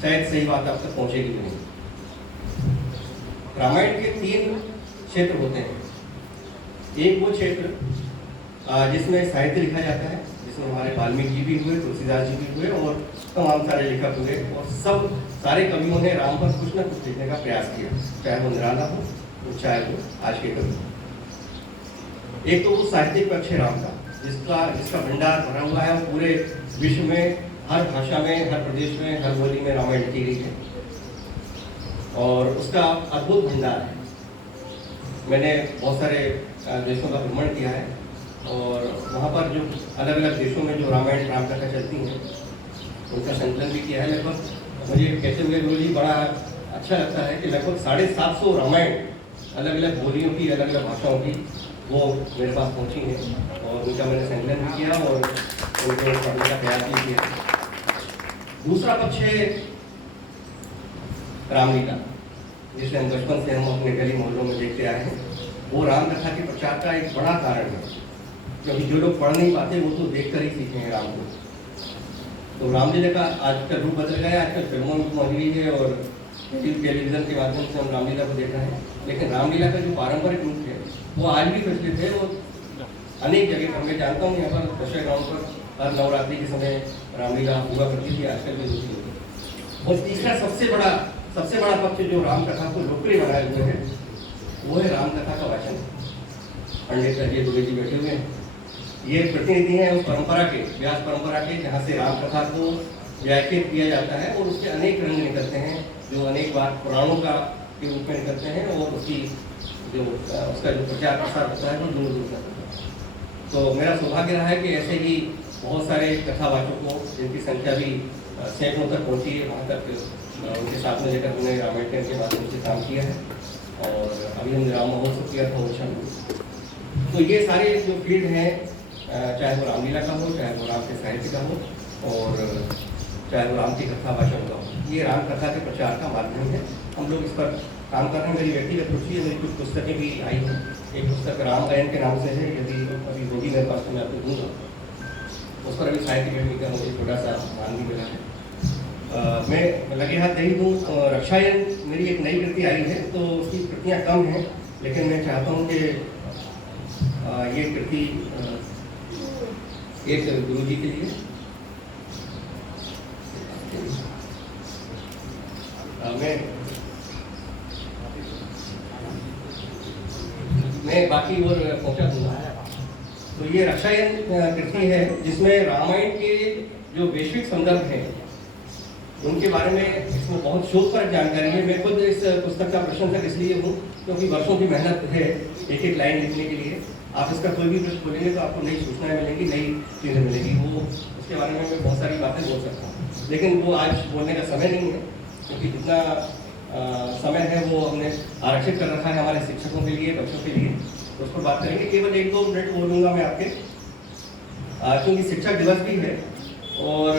शायद सही बात आप तक पहुँचेगी भी नहीं। रामायण के 3 क्षेत्र होते हैं। एक वो क्षेत्र जिसमें साहित्य लिखा जाता है, जिसमें हमारे वाल्मीकि जी भी हुए, तुलसीदास जी भी हुए और तमाम सारे लेखक हुए, और सब सारे कवियों ने राम पर कुछ न कुछ लिखने का प्रयास किया, चाहे वो निराला हो तो चाहे वो आज के कवि। एक तो वो साहित्यिक पक्ष है राम का, जिसका भंडार भरा हुआ है, और पूरे विश्व में हर भाषा में, हर प्रदेश में, हर बोली में रामायण लिखी गई है और उसका अद्भुत भंडार है। मैंने बहुत सारे देशों का भ्रमण किया है और वहाँ पर जो अलग अलग देशों में जो रामायण रामकथा चलती हैं उनका संकलन भी किया है। लगभग मुझे कहते हुए गुरु जी बड़ा अच्छा लगता है कि लगभग 750 रामायण अलग अलग बोलियों की, अलग अलग भाषाओं की वो मेरे पास पहुँची हैं और उनका मैंने संकलन भी किया और उनको पढ़ने का प्रयास भी किया। दूसरा पक्ष है रामलीला, जिसे हम बचपन से हम अपने गली मोहल्लों में देखते आए हैं। वो रामकथा के प्रचार का एक बड़ा कारण है, क्योंकि जो लोग पढ़ नहीं पाते वो तो देखकर ही सीखे हैं राम को। तो रामलीला का आजकल रूप बदल गया, आजकल फिल्मों में मौजूद है और टेलीविज़न के माध्यम से हम रामलीला को देख रहे हैं, लेकिन रामलीला का जो पारंपरिक रूप है वो आज भी प्रचलित है। और अनेक जगह पर मैं जानता हूँ, यहाँ पर दशहरा ग्राउंड पर हर नवरात्रि के समय रामलीला हुआ करती थी, आजकल भी होती है। और तीसरा सबसे बड़ा पक्ष जो रामकथा को लोकप्रिय बनाए हुए है वो है रामकथा का वाचन। पंडित अजय दुबे जी बैठे हुए हैं, ये प्रतिनिधि हैं उस परंपरा के, व्यास परंपरा के, जहाँ से रामकथा को व्याख्यात किया जाता है और उसके अनेक रंग निकलते हैं, जो अनेक बार पुराणों का के रूप में निकलते हैं और उसकी जो उसका जो प्रचार प्रसार होता है वो दूर दूर तक होता है। तो मेरा सौभाग्य रहा है कि ऐसे ही बहुत सारे कथावाचकों, जिनकी संख्या भी सैकड़ों तक पहुँची है, वहाँ तक उनके साथ में लेकर उन्हें रामायण के माध्यम से काम किया है और अभी हमने राम महोत्सव किया था ओडिशा में। तो ये सारे जो फील्ड हैं, चाहे वो रामलीला का हो, चाहे वो राम के साहित्य का हो और चाहे वो राम की कथा भाषण का हो, ये राम कथा के प्रचार का माध्यम है। हम लोग इस पर काम कर रहे हैं। मेरी व्यक्तिगत रुचि है, मेरी कुछ पुस्तकें भी आई हैं। एक पुस्तक रामायण के नाम से है, यदि अभी होगी मेरे पास तो मैं आपको दूँगा। उस पर अभी साहित्य अकेडमी का मुझे थोड़ा सा मान भी मिला है। मैं लगे हाथ नहीं दूँ। रक्षायन मेरी एक नई कृति आई है, तो उसकी कृतियाँ कम हैं, लेकिन मैं चाहता हूँ कि ये कृति एक गुरु जी के लिए मैं बाकी और पहुँचा दूँगा। तो ये रक्षायन कृति है, जिसमें रामायण के जो वैश्विक संदर्भ हैं उनके बारे में इसमें बहुत शोध पर जानकारी है। मैं खुद इस पुस्तक का प्रशंसक इसलिए हूँ क्योंकि वर्षों की मेहनत है एक एक लाइन लिखने के लिए। आप इसका कोई भी प्रश्न बोलेंगे तो आपको नई सूचनाएं मिलेंगी, नई चीज़ें मिलेंगी। वो उसके बारे में मैं बहुत सारी बातें बोल सकता हूँ, लेकिन वो आज बोलने का समय नहीं है, क्योंकि जितना समय है वो हमने आरक्षित कर रखा है हमारे शिक्षकों के लिए, बच्चों के लिए। तो उस पर बात करेंगे। केवल 1-2 मिनट बोलूँगा मैं आपके, क्योंकि शिक्षक दिवस भी है और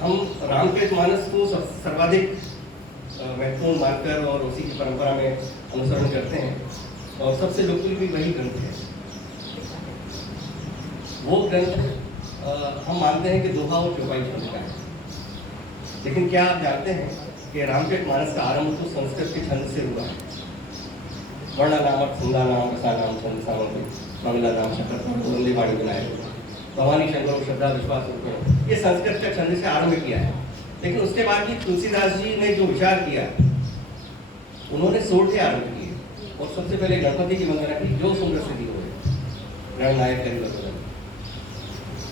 हम रामचरितमानस को सर्वाधिक महत्वपूर्ण मानकर और उसी की परंपरा में अनुसरण करते हैं और सबसे लोकप्रिय भी वही ग्रंथ है। वो ग्रंथ हम मानते हैं कि दोहा और चौपाई छंद का है, लेकिन क्या आप जानते हैं कि रामचरितमानस का आरंभ तो संस्कृत के छंद से हुआ है। वर्ण नाम, छंदा नाम, रसा नाम, छंद सामंत, मंगला नाम, शकर, वंदे वाणी बनाए, भवानी शंकर, श्रद्धा, विश्वास, ये संस्कृत का छंद से आरंभ किया है। लेकिन उसके बाद भी तुलसीदास जी ने जो विचार किया, उन्होंने 16 से आरंभ किए और सबसे पहले गणपति की वंदना की, जो सुंदर से दी हुए गणनायक करी।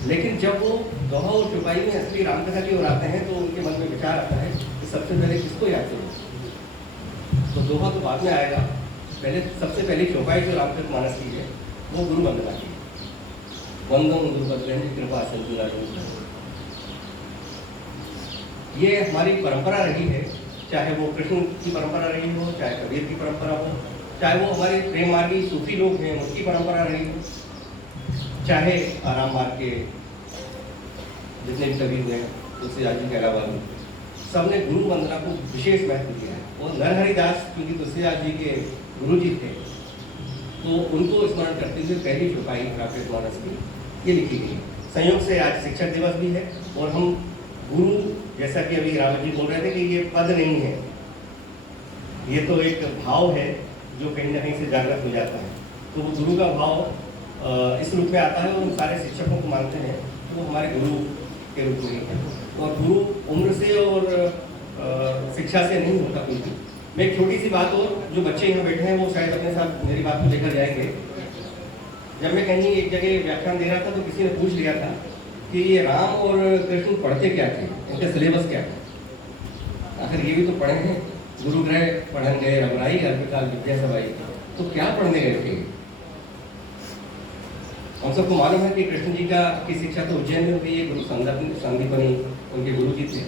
लेकिन जब वो दोहा और चौपाई में असली रामकथा की ओर आते हैं तो उनके मन में विचार आता है कि सबसे पहले किसको याद करूँ। तो दोहा तो बाद में आएगा, पहले सबसे पहले चौपाई जो रामचरितमानस की है वो गुरु वंदना की। वंदन गुरु बदले कृपा संतुला। ये हमारी परंपरा रही है, चाहे वो कृष्ण की परंपरा रही हो, चाहे कबीर की परंपरा हो, चाहे वो हमारे प्रेम मार्गी सूफी लोग हैं उनकी परंपरा रही हो, चाहे आराम मार्ग के जितने भी कवि हुए हैं तुलसीदास जी के अलावा भी सबने गुरु वंदना को विशेष महत्व दिया है। और नरहरिदास क्योंकि तुलसीदास जी के गुरु जी थे, तो उनको स्मरण करते हुए पहली चौपाई रामचरितमानस की ये लिखी गई। संयोग से आज शिक्षक दिवस भी है, और हम गुरु, जैसा कि अभी रावत जी बोल रहे थे कि ये पद नहीं है, ये तो एक भाव है जो कहीं ना कहीं से जागृत हो जाता है। तो वो गुरु का भाव इस रूप में आता है, और हम सारे शिक्षकों को मानते हैं तो वो हमारे गुरु के रूप में है। और गुरु उम्र से और शिक्षा से नहीं होता कोई भी। मैं एक छोटी सी बात, और जो बच्चे यहाँ बैठे हैं वो शायद अपने साथ मेरी बात को लेकर जाएंगे। जब मैं कहीं एक जगह व्याख्यान दे रहा था तो किसी ने पूछ लिया था कि ये राम और कृष्ण पढ़ते क्या थे, इनका सिलेबस क्या था। आखिर ये भी तो पढ़े हैं, गुरु ग्रह पढ़न गए रघुराई अल्पकाल विद्या सवाई, तो क्या पढ़ने गए थे। हम सबको मालूम है कि कृष्ण जी की शिक्षा तो उज्जैन में हुई है, गुरु संदीपनी उनके गुरु जी थे।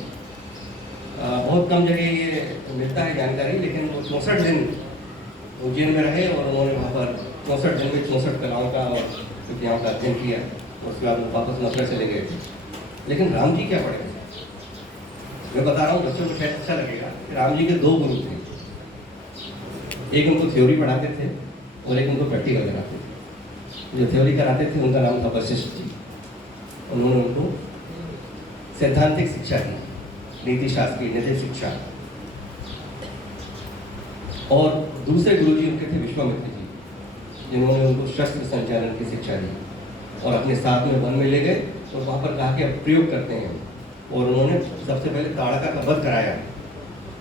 बहुत कम जगह ये मिलता है जानकारी, लेकिन वो 64 दिन उज्जैन में रहे और उन्होंने वहाँ पर 64 दिन में 64 कलाओं का और विद्याओं का अध्ययन किया। उसके बाद वो वापस मथुरा चले गए थे। लेकिन राम जी क्या पढ़े? मैं बता रहा हूँ, बच्चों को शायद अच्छा लगेगा। राम जी के 2 गुरु थे, एक उनको थ्योरी पढ़ाते थे और एक उनको प्रैक्टिकल कराते थे। जो थ्योरी कराते थे उनका नाम था वशिष्ठ जी। उन्होंने उनको सैद्धांतिक शिक्षा दी, नीति शास्त्र की नैतिक शिक्षा। और दूसरे गुरु जी उनके थे विश्वामित्र जी, जिन्होंने उनको शस्त्र संचालन की शिक्षा दी और अपने साथ में वन में ले गए और वहाँ पर कहा कि अब प्रयोग करते हैं। और उन्होंने सबसे पहले ताड़का का वध कराया,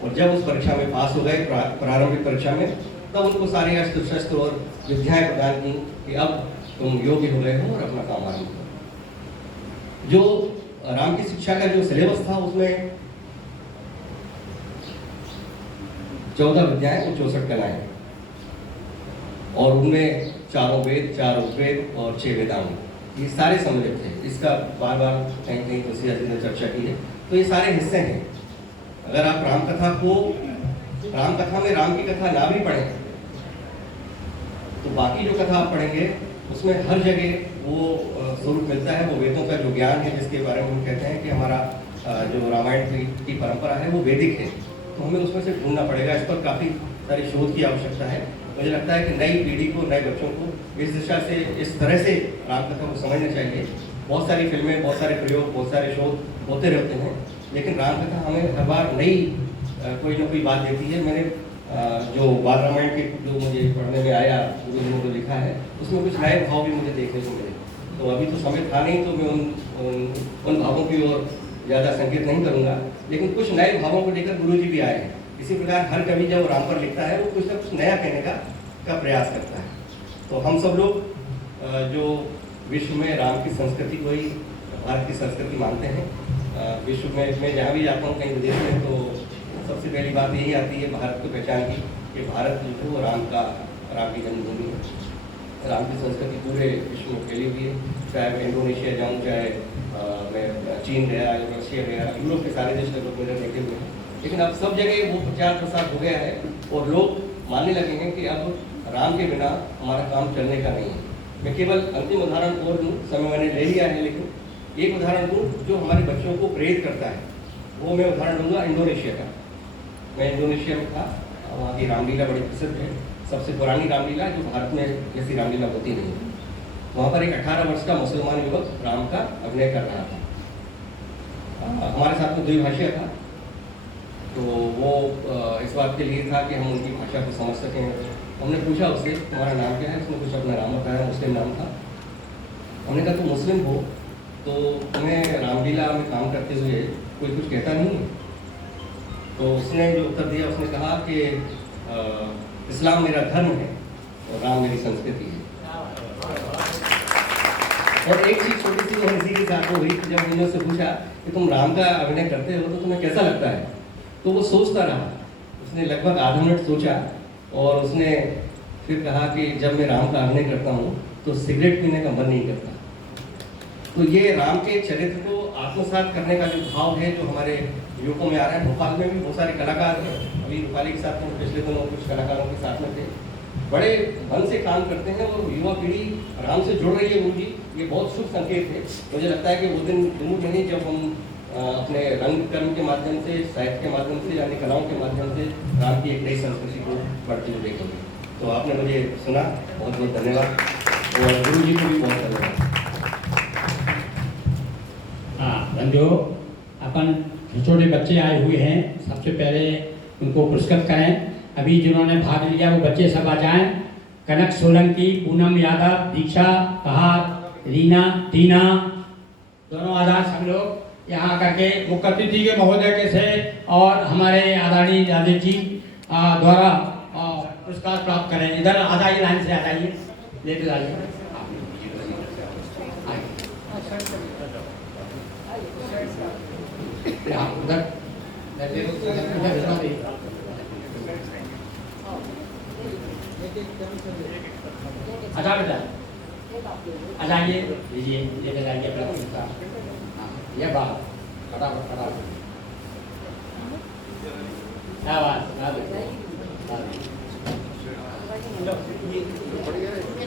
और जब उस परीक्षा में पास हो गए, प्रारंभिक परीक्षा में, तब उनको सारे अस्त्र शस्त्र और विद्याएं प्रदान की कि अब तुम योग्य हो गए हो और अपना काम आरंभ करो। जो राम की शिक्षा का जो सिलेबस था उसमें 14 विद्याएं और 64 कलाएं, और उनमें 4 वेद, 4 उपवेद और 6 वेदांग, ये सारे सम्मिलित थे। इसका बार बार कहीं कहीं तुलसीदास जी ने चर्चा की है। तो ये सारे हिस्से हैं। अगर आप रामकथा में राम की कथा ना भी पढ़ें, तो बाकी जो कथा आप पढ़ेंगे उसमें हर जगह वो स्वरूप मिलता है। वो वेदों का जो ज्ञान है, जिसके बारे में हम कहते हैं कि हमारा जो रामायण की परंपरा है वो वैदिक है, तो हमें उसमें से ढूंढना पड़ेगा। इस पर काफ़ी सारी शोध की आवश्यकता है। मुझे लगता है कि नई पीढ़ी को, नए बच्चों को इस दिशा से, इस तरह से रामकथा को समझना चाहिए। बहुत सारी फिल्में, बहुत सारे प्रयोग, बहुत सारे शोध होते रहते हैं, लेकिन रामकथा हमें हर बार नई कोई ना कोई बात देती है। मैंने जो बाल रामायण के जो मुझे पढ़ने में आया, जो लिखा है, उसमें कुछ नए भाव भी मुझे देखने को मिले। तो अभी तो समय था नहीं, तो मैं उन भावों की ओर ज़्यादा संकेत नहीं करूँगा, लेकिन कुछ नए भावों को लेकर गुरु जी भी आए हैं। इसी प्रकार हर कवि जब राम पर लिखता है वो कुछ ना कुछ नया कहने का प्रयास करता है। तो हम सब लोग जो विश्व में राम की संस्कृति को ही भारत की संस्कृति मानते हैं। विश्व में मैं जहाँ भी जाता हूँ, कहीं विदेश में, तो सबसे पहली बात यही आती है भारत को पहचान की कि भारत जो है वो राम की जन्मभूमि है। राम की संस्कृति पूरे विश्व में फैली हुई है। चाहे मैं इंडोनेशिया जाऊँ, चाहे मैं चीन गया, रशिया गया, यूरोप के सारे देश लोग मेरे देखे हुए हैं। लेकिन अब सब जगह वो प्रचार प्रसार हो गया है और लोग मानने लगे हैं कि अब राम के बिना हमारा काम चलने का नहीं है। मैं केवल अंतिम उदाहरण और दूँ, समय मैंने ले लिया है, लेकिन एक उदाहरण दूँ जो हमारे बच्चों को प्रेरित करता है। वो मैं उदाहरण दूंगा इंडोनेशिया का। मैं इंडोनेशिया में था, वहाँ की रामलीला बड़ी प्रसिद्ध है, सबसे पुरानी रामलीला, जो भारत में जैसी रामलीला होती नहीं है। वहाँ पर एक 18 वर्ष का मुसलमान युवक राम का अभिनय कर रहा था। हमारे साथ में द्विभाषिया था, तो वो इस बात के लिए था कि हम उनकी भाषा को समझ सकें। हमने पूछा उससे, तुम्हारा नाम क्या है? उसने कुछ अपना नाम बताया, मुस्लिम नाम था। हमने कहा तुम मुस्लिम हो तो तुम्हें रामलीला में काम करते हुए कोई कुछ कहता नहीं है? तो उसने जो उत्तर दिया, उसने कहा कि इस्लाम मेरा धर्म है और राम मेरी संस्कृति है। और एक चीज़ छोटी सी इसी के साथ हुई कि जब मैंने उससे पूछा कि तुम राम का अभिनय करते हो तो तुम्हें कैसा लगता है, तो वो सोचता रहा। उसने लगभग आधा मिनट सोचा और उसने फिर कहा कि जब मैं राम का अभिनय करता हूँ तो सिगरेट पीने का मन नहीं करता। तो ये राम के चरित्र को आत्मसात करने का जो भाव है, जो हमारे युवकों में आ रहा है। भोपाल में भी बहुत सारे कलाकार हैं, अभी रूपाली के साथ में पिछले दिनों कुछ कलाकारों के साथ में थे, बड़े मन से काम करते हैं और युवा पीढ़ी राम से जुड़ रही है। उनकी ये बहुत शुभ संकेत है। मुझे लगता है कि वो दिन दूर नहीं जब हम अपने रंग कर्म के माध्यम से, साहित्य के माध्यम से, यानी कलाओं के माध्यम से राम की एक नई संस्कृति को बढ़ती हुई देखेंगे। तो आपने मुझे सुना, बहुत बहुत धन्यवाद, और गुरु जी को भी बहुत धन्यवाद। हाँ बंधु, अपन छोटे बच्चे आए हुए हैं, सबसे पहले उनको पुरस्कृत करें। अभी जिन्होंने भाग लिया वो बच्चे सब आ जाएं। कनक सोलंकी, पूनम यादव, दीक्षा कहार, रीना, टीना, दोनों आधार सब लोग यहाँ आकर के मुख्य अतिथि के महोदय के से और हमारे आदरणीय राजेश जी द्वारा पुरस्कार प्राप्त करें। इधर आ जाइए, लाइन से आ जाइए, लेते जाइए। अच्छा बेटा आ जाइए, लीजिए, लेकर जाइए अपना पुरस्कार। ये बात फटाफट फटाफट, क्या बात,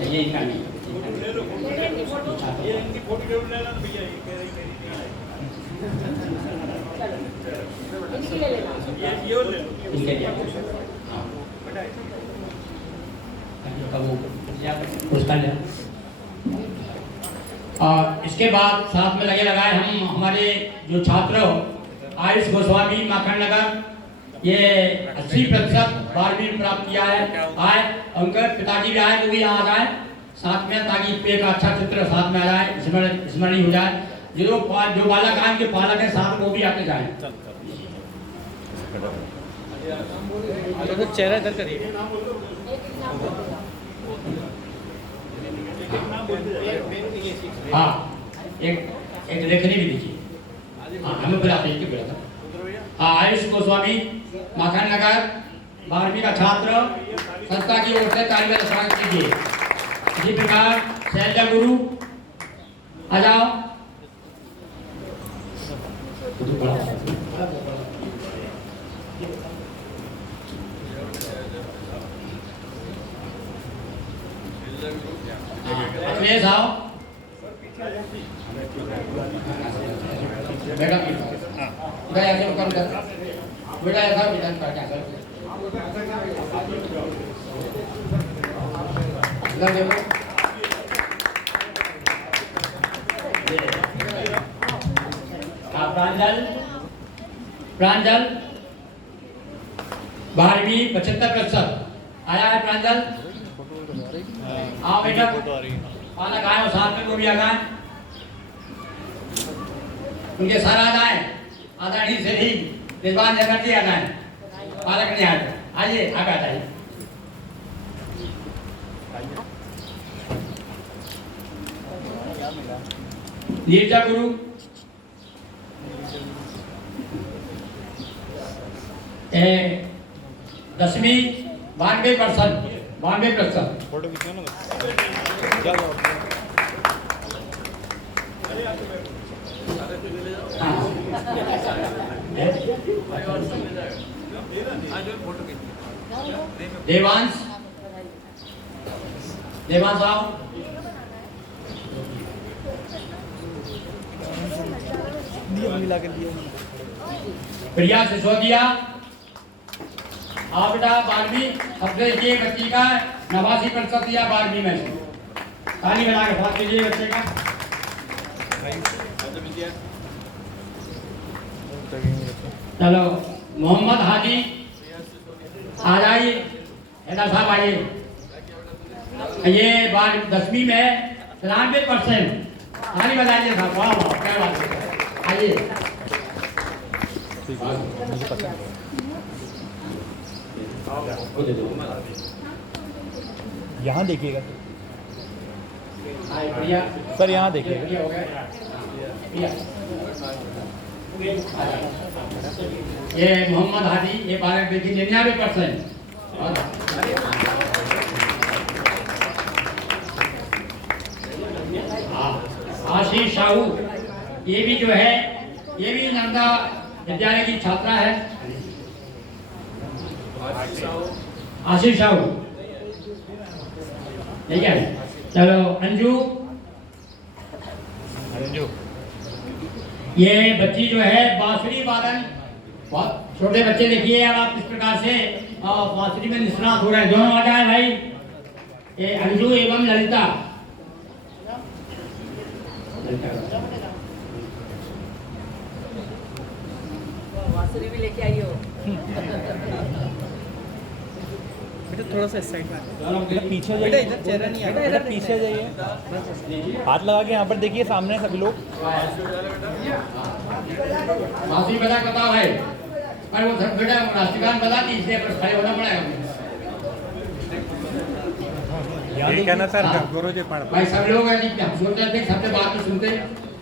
ये इनका नहीं, इनके लिए पुरस्कार लिया। और इसके बाद साथ में लगे लगाए हम हमारे जो छात्र आयुष गोस्वामी माखन नगर, ये 80% 12वीं प्राप्त किया है। आए उनके पिताजी भी आए, वो भी यहाँ आ जाए साथ में, ताकि एक अच्छा चित्र साथ में आ जाए, स्मरणीय हो जाए। जो बालक आए उनके पालक है साथ, वो भी आके जाए। चेहरा इधर करिए। हाँ, एक लेखनी भी दीजिए। हाँ, हमें बुलाते हैं। हाँ, आयुष गोस्वामी माखन नगर 12वीं का छात्र, संस्था की ओर से तालियों का स्वागत कीजिए। इसी प्रकार शैलजा गुरु आ जाओ। अखिलेश आओ। बेटा उधर ऐसे कर दे, बेटा ऐसा विधान कर क्या कर इधर देखो। प्रांजल 12वीं 75% आया है। प्रांजल आओ बेटा, पालक आए और साथ में वो भी आ गए, उनके सर आ जाए, आदरणीय से ही रिजवान चटर्जी आ जाए, पालक नहीं आए, आइए आगे आ जाइए। नीरजा गुरु ए 10वीं 92%। फोटो खींचना देवांश आओ। प्रिया सिसोदिया आप बेटा 12वीं, सबसे ये बच्ची का 89% दिया 12वीं में से, ताली बजा के बात कीजिए बच्चे का। चलो मोहम्मद हाजी आ जाइए, हैदर साहब आइए। ये 10वीं में 93%, ताली बजाइए साहब, वाह वाह क्या बात है, आइए। यहाँ देखिएगा सर, यहाँ देखिएगा। ये मोहम्मद हादी, ये 12 देखिए 99%। आशीष साहू, ये भी जो है, ये भी नंदा विद्यालय की छात्रा है। आशीष साहू ठीक है। चलो अंजू, ये बच्ची जो है बांसुरी वादन, बहुत छोटे बच्चे देखिए अब आप किस प्रकार से बांसुरी में निष्णात हो रहे हैं। दोनों आ जाए भाई, ये अंजू एवं ललिता। बांसुरी भी लेके आई हो। बेटा थोड़ा सा इस साइड में बेटा पीछे बेटा जाइए, इधर चेहरा नहीं बेटा इधर पीछे जाइए, हाथ लगा के यहाँ पर देखिए सामने सभी लोग। बांसुरी बजा बताओ है, पर वो सब बेटा नाचगान बजा दी इसलिए पर खड़े होना पड़ेगा। ये कहना सर गुरु जी पढ़ भाई सब लोग हैं हम सोचते थे सबसे बात तो सुनते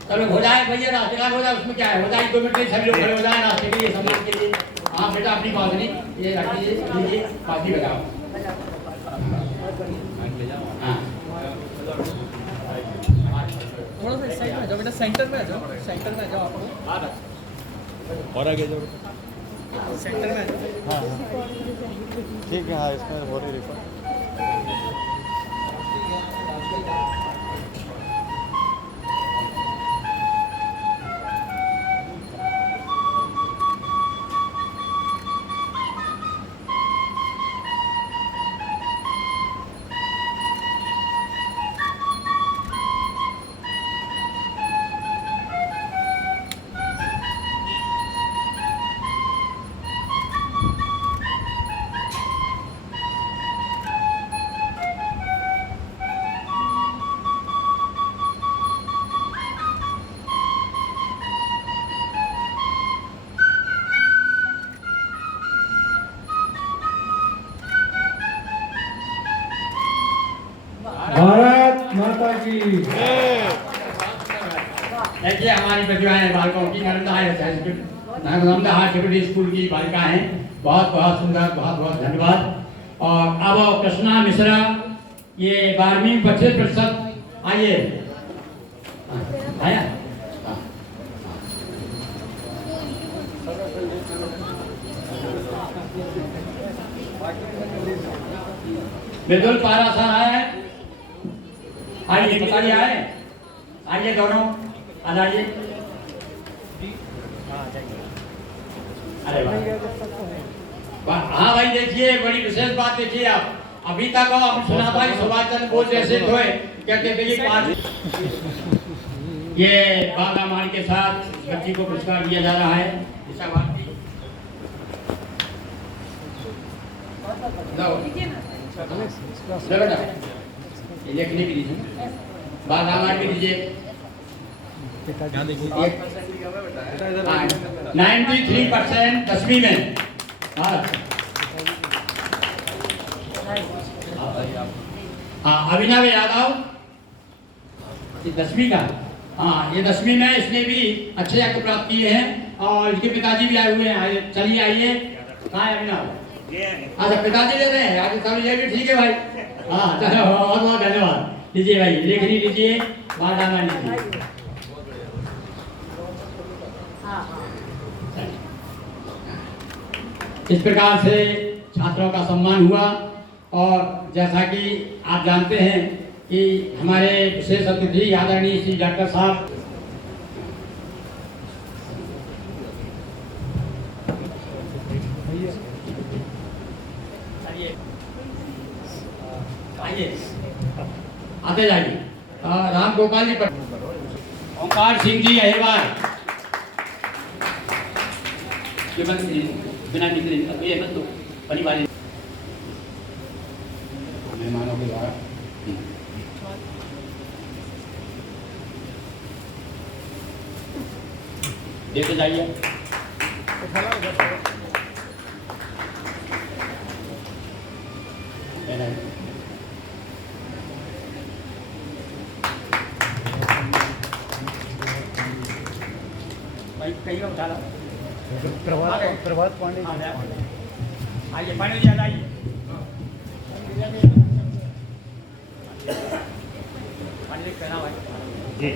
चलो हो जाए भैया नाचगान हो जाए, उसमें क्या है, हो जाए 2 मिनट में सभी लोग खड़े हो जाए नाचने के लिए समाज के लिए। हाँ बेटा अपनी बांसुरी ये रखिए, लीजिए बांसुरी बजाओ। हाँ थोड़ा सा इस साइड में आ जाओ बेटा, सेंटर में आ जाओ, सेंटर में आ जाओ आपको, और आगे जाओ, सेंटर में आ जाओ। हाँ ठीक है, हाँ इसमें हो रही रिकॉर्ड। भारत माता की। देखिए हमारी प्रतिभाएं बालकों की नर्मदा हायर सेकेंडरी स्कूल की बालिका हैं, बहुत बहुत सुंदर, बहुत बहुत धन्यवाद। और अब कृष्णा मिश्रा ये 12वीं 25%। आइए आया बिल्कुल पारा सर आया है, आइए बताइए आए, आइए दोनों आ जाइए। अरे वाह, हाँ भाई देखिए बड़ी विशेष बात देखिए आप, अभी तक हम सुना था कि सुभाष चंद्र बोस जैसे थे कहते थे ये बाबा मान के साथ बच्ची को पुरस्कार दिया जा रहा है। लिखने भी दीजिए, बाबा भी दीजिए। 93% 10वीं में। हाँ अभिनव यादव 10वीं का, हाँ ये 10वीं में इसने भी अच्छे अंक प्राप्त किए हैं और इसके पिताजी भी आए हुए हैं। चलिए आइए, कहाँ है अभिनव? अच्छा पिताजी दे रहे हैं, आज सब ये भी ठीक है भाई। हाँ चलो बहुत बहुत धन्यवाद। लीजिए भाई लेखनी लीजिए, वादाना लीजिए। इस प्रकार से छात्रों का सम्मान हुआ और जैसा कि आप जानते हैं कि हमारे विशेष अतिथि आदरणीय श्री डॉक्टर साहब आइए आते जाइए। राम गोपाल जी पर ओंकार सिंह जी अहिरवार बिना निकले ये मत तो परिवार मेहमानों के द्वारा देते जाइए। भाई कहीं उठा लो प्रभात पांडे आइए पांडे जी आइए। पांडे जी कहना भाई जी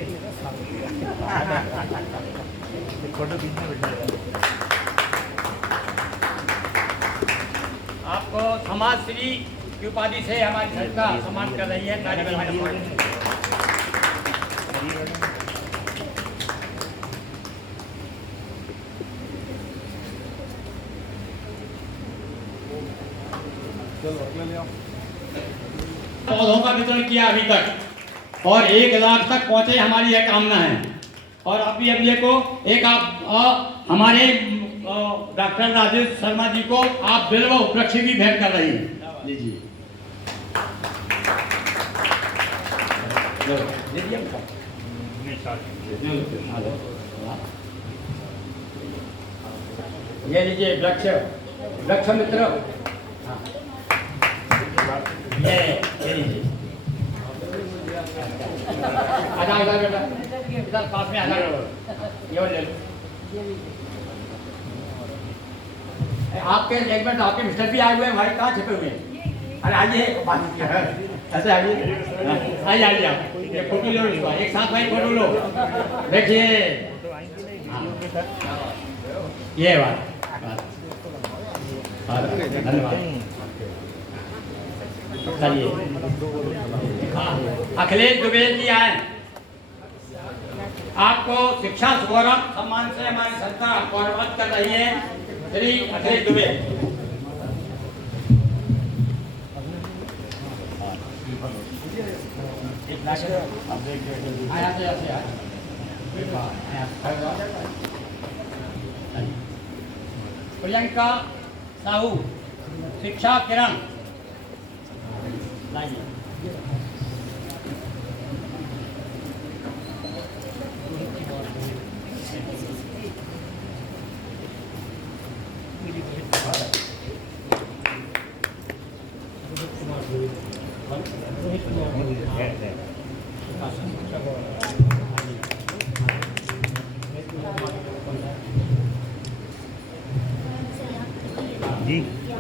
फोटो बीच में बैठा आपको समाज श्री की उपाधि से हमारी संस्था सम्मान कर रही है। कार्यक्रम। 1 पौधों का वितरण किया अभी तक और 1 लाख तक पहुंचे, हमारी यह कामना है। और अभी ये को एक आप हमारे डॉक्टर राजेश शर्मा जी को आप बिल्व वृक्ष भी भेंट कर रही हैं। लीजिए ये लीजिए वृक्ष मित्र। हाँ। ये लीजिए आधा बेटा इधर पास में आधा ये ले लो। आपके एंगेजमेंट आपके मिस्टर भी आए हुए हैं भाई, कहाँ छिपे हुए हैं? अरे आइए बात ऐसे आइए आइए आप ये फोटो लो इसका एक साथ भाई फोटो लो। देखिए ये बात धन्यवाद। चलिए अखिलेश दुबे जी आए, आपको शिक्षा गौरव सम्मान से हमारी संस्था गौरववत कर रही है। श्री अखिलेश दुबे। प्रियंका साहू शिक्षा किरण लाइए।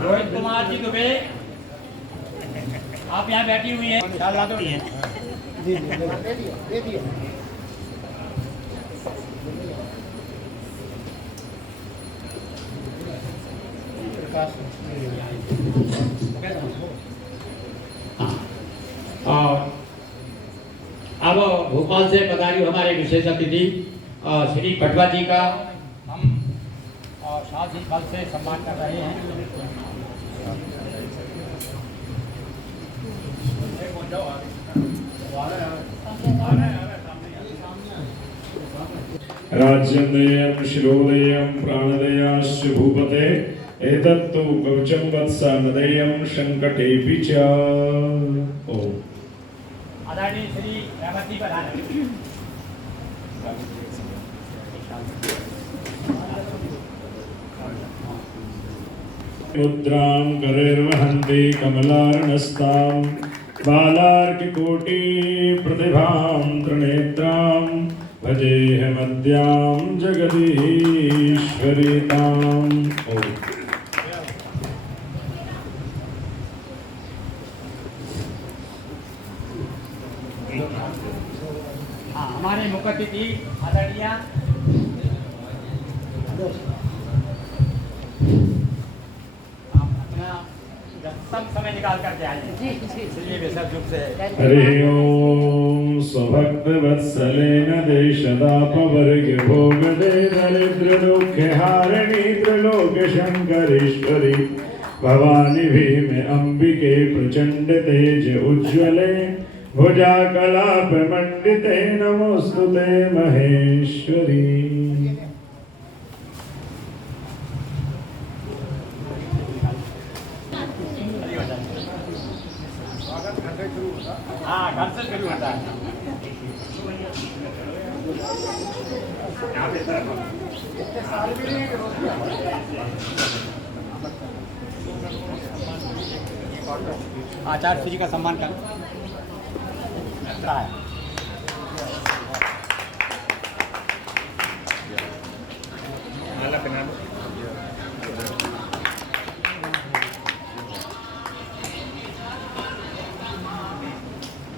रोहित कुमार जी दुबे आप यहाँ बैठी हुई हैं, ख्याल ला दो। और अब भोपाल से पधारी हमारे विशेष अतिथि श्री पटवा जी का हम साथ ही फल से सम्मान कर रहे हैं। राज्यदेयं शिरोदेयं प्राणदेयाश्च भूपते एतत्तु कवचं वत्स नदेयं संकटेऽपि च। ओम आदरणीय श्री रहमत जी प्रधान मुद्रां करेर्वहन्ति कमलार्णस्तां बालार्किकोटि प्रतिभां त्रिनेत्रां भजेऽहमद्यां जगदीश्वरीताम्। ओम हमारे मुख्य अतिथि आदरणीय समय निकाल करके आइए। इसलिए विशेष रूप से हरि ओम स्वभक्तवत्सलेन देशदापवर्ग भोगदे दरिद्र दुख हारिणी त्रिलोक शंकरेश्वरी भवानी भीम अंबिके प्रचंड तेज उज्ज्वले भुजा कलाप मंडिते नमोस्तुते महेश्वरी। हाँ घर से शुरू होता है। आचार्य श्री का सम्मान कर रहा है।